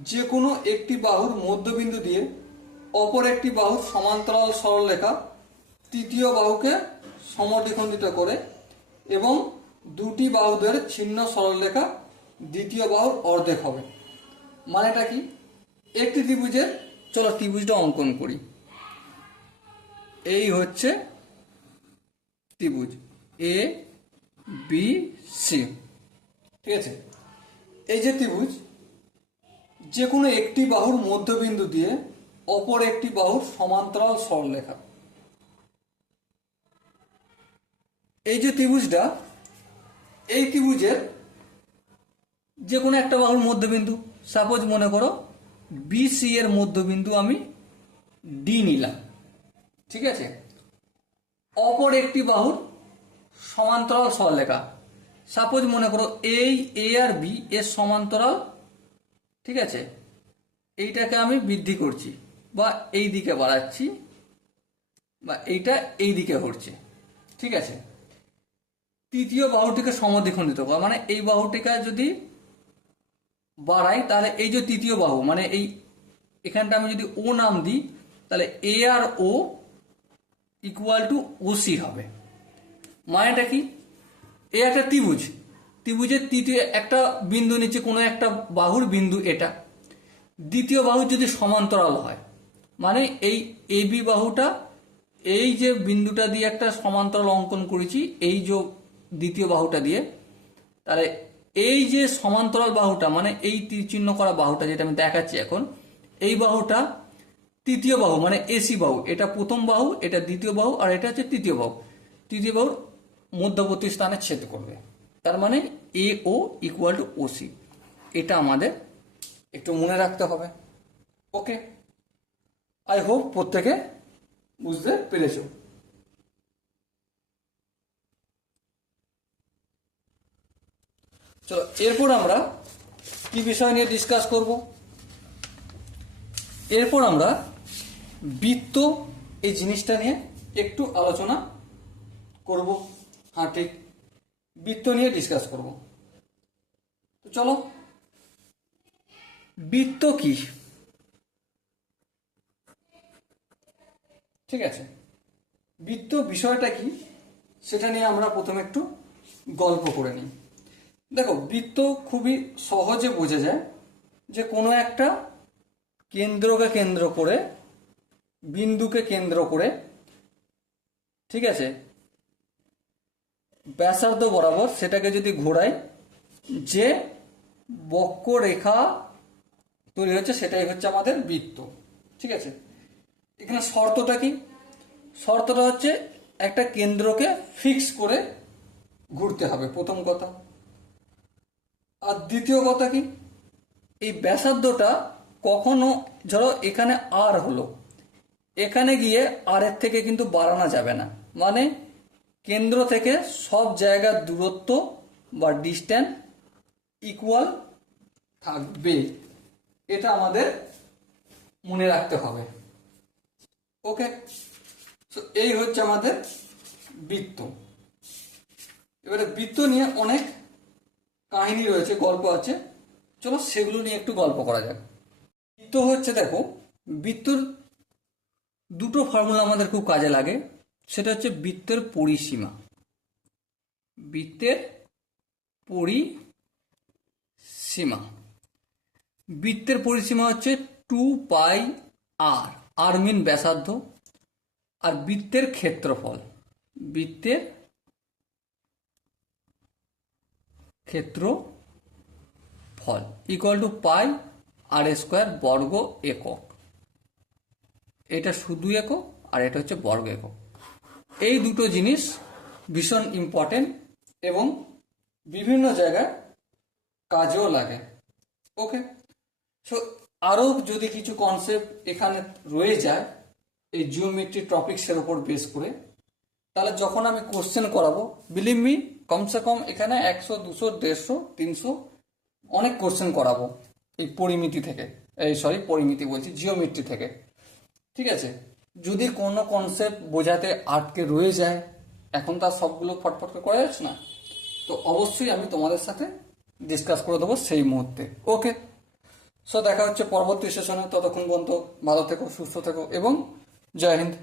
যে কোনো একটি বাহুর মধ্যবিন্দু দিয়ে অপর একটি বাহুর সমান্তরাল সরলরেখা তৃতীয় বাহুকে সমদ্বিখণ্ডিত করে এবং দুটি বাহুদের ছিন্ন সরলরেখা দ্বিতীয় বাহুর অর্ধেক হবে। মানেটা কি? একটি ত্রিভুজের, চলো ত্রিভুজটা অঙ্কন করি। এই হচ্ছে ত্রিভুজ এ বি সি। ঠিক আছে, এই যে ত্রিভুজ, যে কোনো একটি বাহুর মধ্যবিন্দু দিয়ে অপর একটি বাহুর সমান্তরাল সরলরেখা, এই যে ত্রিভুজটা, এই ত্রিভুজের যে কোনো একটা বাহুর মধ্যবিন্দু, সাপোজ মনে করো বিসি এর মধ্যবিন্দু আমি ডি নিলাম। ঠিক আছে, অপর একটি বাহুর সমান্তরাল সরলরেখা, সাপোজ মনে করো এই এ আর বি এর সমান্তরাল। ঠিক আছে, এইটাকে আমি বৃদ্ধি করছি বা এই দিকে বাড়াচ্ছি, বা এইটা এই দিকে হচ্ছে। ঠিক আছে, তৃতীয় বাহুটিকে সমদ্বিখণ্ডিত করা, মানে এই বাহুটিকে যদি বাড়াই তাহলে এই যে তৃতীয় বাহু, মানে এই এখানটা আমি যদি ও নাম দিই, তাহলে এ আর ও ইকুয়াল টু ওসি হবে। মানেটা কি? এ একটা ত্রিভুজ, ত্রিভুজের তৃতীয় একটা বিন্দু নিচে কোনো একটা বাহুর বিন্দু, এটা দ্বিতীয় বাহু যদি সমান্তরাল হয়, মানে এই এ বি বাহুটা এই যে বিন্দুটা দিয়ে একটা সমান্তরাল অঙ্কন করেছি, এই যে দ্বিতীয় বাহুটা দিয়ে, তাহলে এই যে সমান্তরাল বাহুটা, মানে এই তীর চিহ্ন করা বাহুটা যেটা আমি দেখাচ্ছি এখন, এই বাহুটা তৃতীয় বাহু মানে এসি বাহু, এটা প্রথম বাহু, এটা দ্বিতীয় বাহু, আর এটা হচ্ছে তৃতীয় বাহু, তৃতীয় বাহুর মধ্যবর্তী স্থানে ছেদ করবে। তার মানে এ ও ইকুয়াল টু ওসি। এটা আমাদের একটু মনে রাখতে হবে। ওকে, আই হোপ প্রত্যেকে বুঝতে পেরেছো। চলো এরপর আমরা কি বিষয় নিয়ে ডিসকাস করব? এরপর আমরা বৃত্ত, এই জিনিসটা নিয়ে একটু আলোচনা করব। হ্যাঁ ঠিক, বৃত্ত নিয়ে ডিসকাস করব। তো চলো, বৃত্ত কি? ঠিক আছে, বৃত্ত বিষয়টা কি সেটা নিয়ে আমরা প্রথমে একটু গল্প করে নিই। দেখো, বৃত্ত খুবই সহজে বোঝা যায় যে কোনো একটা কেন্দ্রকে কেন্দ্র করে, বিন্দুকে কেন্দ্র করে, ঠিক আছে, ব্যাসার্ধ বরাবর সেটাকে যদি ঘোরাই, যে বক্ররেখা তৈরি হচ্ছে সেটাই হচ্ছে আমাদের বৃত্ত। ঠিক আছে, এখানে শর্তটা কি? শর্তটা হচ্ছে একটা কেন্দ্রকে ফিক্স করে ঘুরতে হবে, প্রথম কথা। আর দ্বিতীয় কথা কি, এই ব্যাসার্ধটা কখনো, ধরো এখানে আর হলো, এখানে গিয়ে আর এর থেকে কিন্তু বাড়ানো যাবে না, মানে কেন্দ্র থেকে সব জায়গার দূরত্ব বা ডিস্ট্যান্স ইকুয়াল থাকবে, এটা আমাদের মনে রাখতে হবে। ওকে, তো এই হচ্ছে আমাদের বৃত্ত। এবারে বৃত্ত নিয়ে অনেক কাহিনী রয়েছে, গল্প আছে, চলো সেগুলো নিয়ে একটু গল্প করা যাক। বৃত্ত হচ্ছে, দেখো, বৃত্তর দুটো ফর্মুলা আমাদের খুব কাজে লাগে। সেটা হচ্ছে বৃত্তের পরিসীমা। বৃত্তের পরিসীমা, বৃত্তের পরিসীমা হচ্ছে 2 পাই আর, আর মিন ব্যাসার্ধ, আর বৃত্তের ক্ষেত্রফল, বৃত্তের ক্ষেত্রফল equal to pi r square বর্গ একক। এটা শুধু একক আর এটা হচ্ছে বর্গ একক। এই দুটো জিনিস ভীষণ ইম্পর্টেন্ট এবং বিভিন্ন জায়গায় কাজেও লাগে। ওকে, সো আরও যদি কিছু কনসেপ্ট এখানে রয়ে যায় এই জিওমেট্রি টপিক্সের ওপর বেস করে, তাহলে যখন আমি কোশ্চেন করাবো, বিলিভ মি, কমসে কম এখানে 100, 200, 150, 300 অনেক কোশ্চেন করাবো এই পরিমিতি থেকে, পরিমিতি বলছি, জিওমেট্রি থেকে। ঠিক আছে, যদি কোনো কনসেপ্ট বোঝাতে আটকে রয়ে যায়, এখন তার সবগুলো ফটফট করে করা যাচ্ছে না, তো অবশ্যই আমি তোমাদের সাথে ডিসকাস করে দেবো সেই মুহূর্তে। ওকে, সো দেখা হচ্ছে পরবর্তী সেশনে। ততক্ষণ পর্যন্ত ভালো থেকো, সুস্থ থেকো এবং জয় হিন্দ।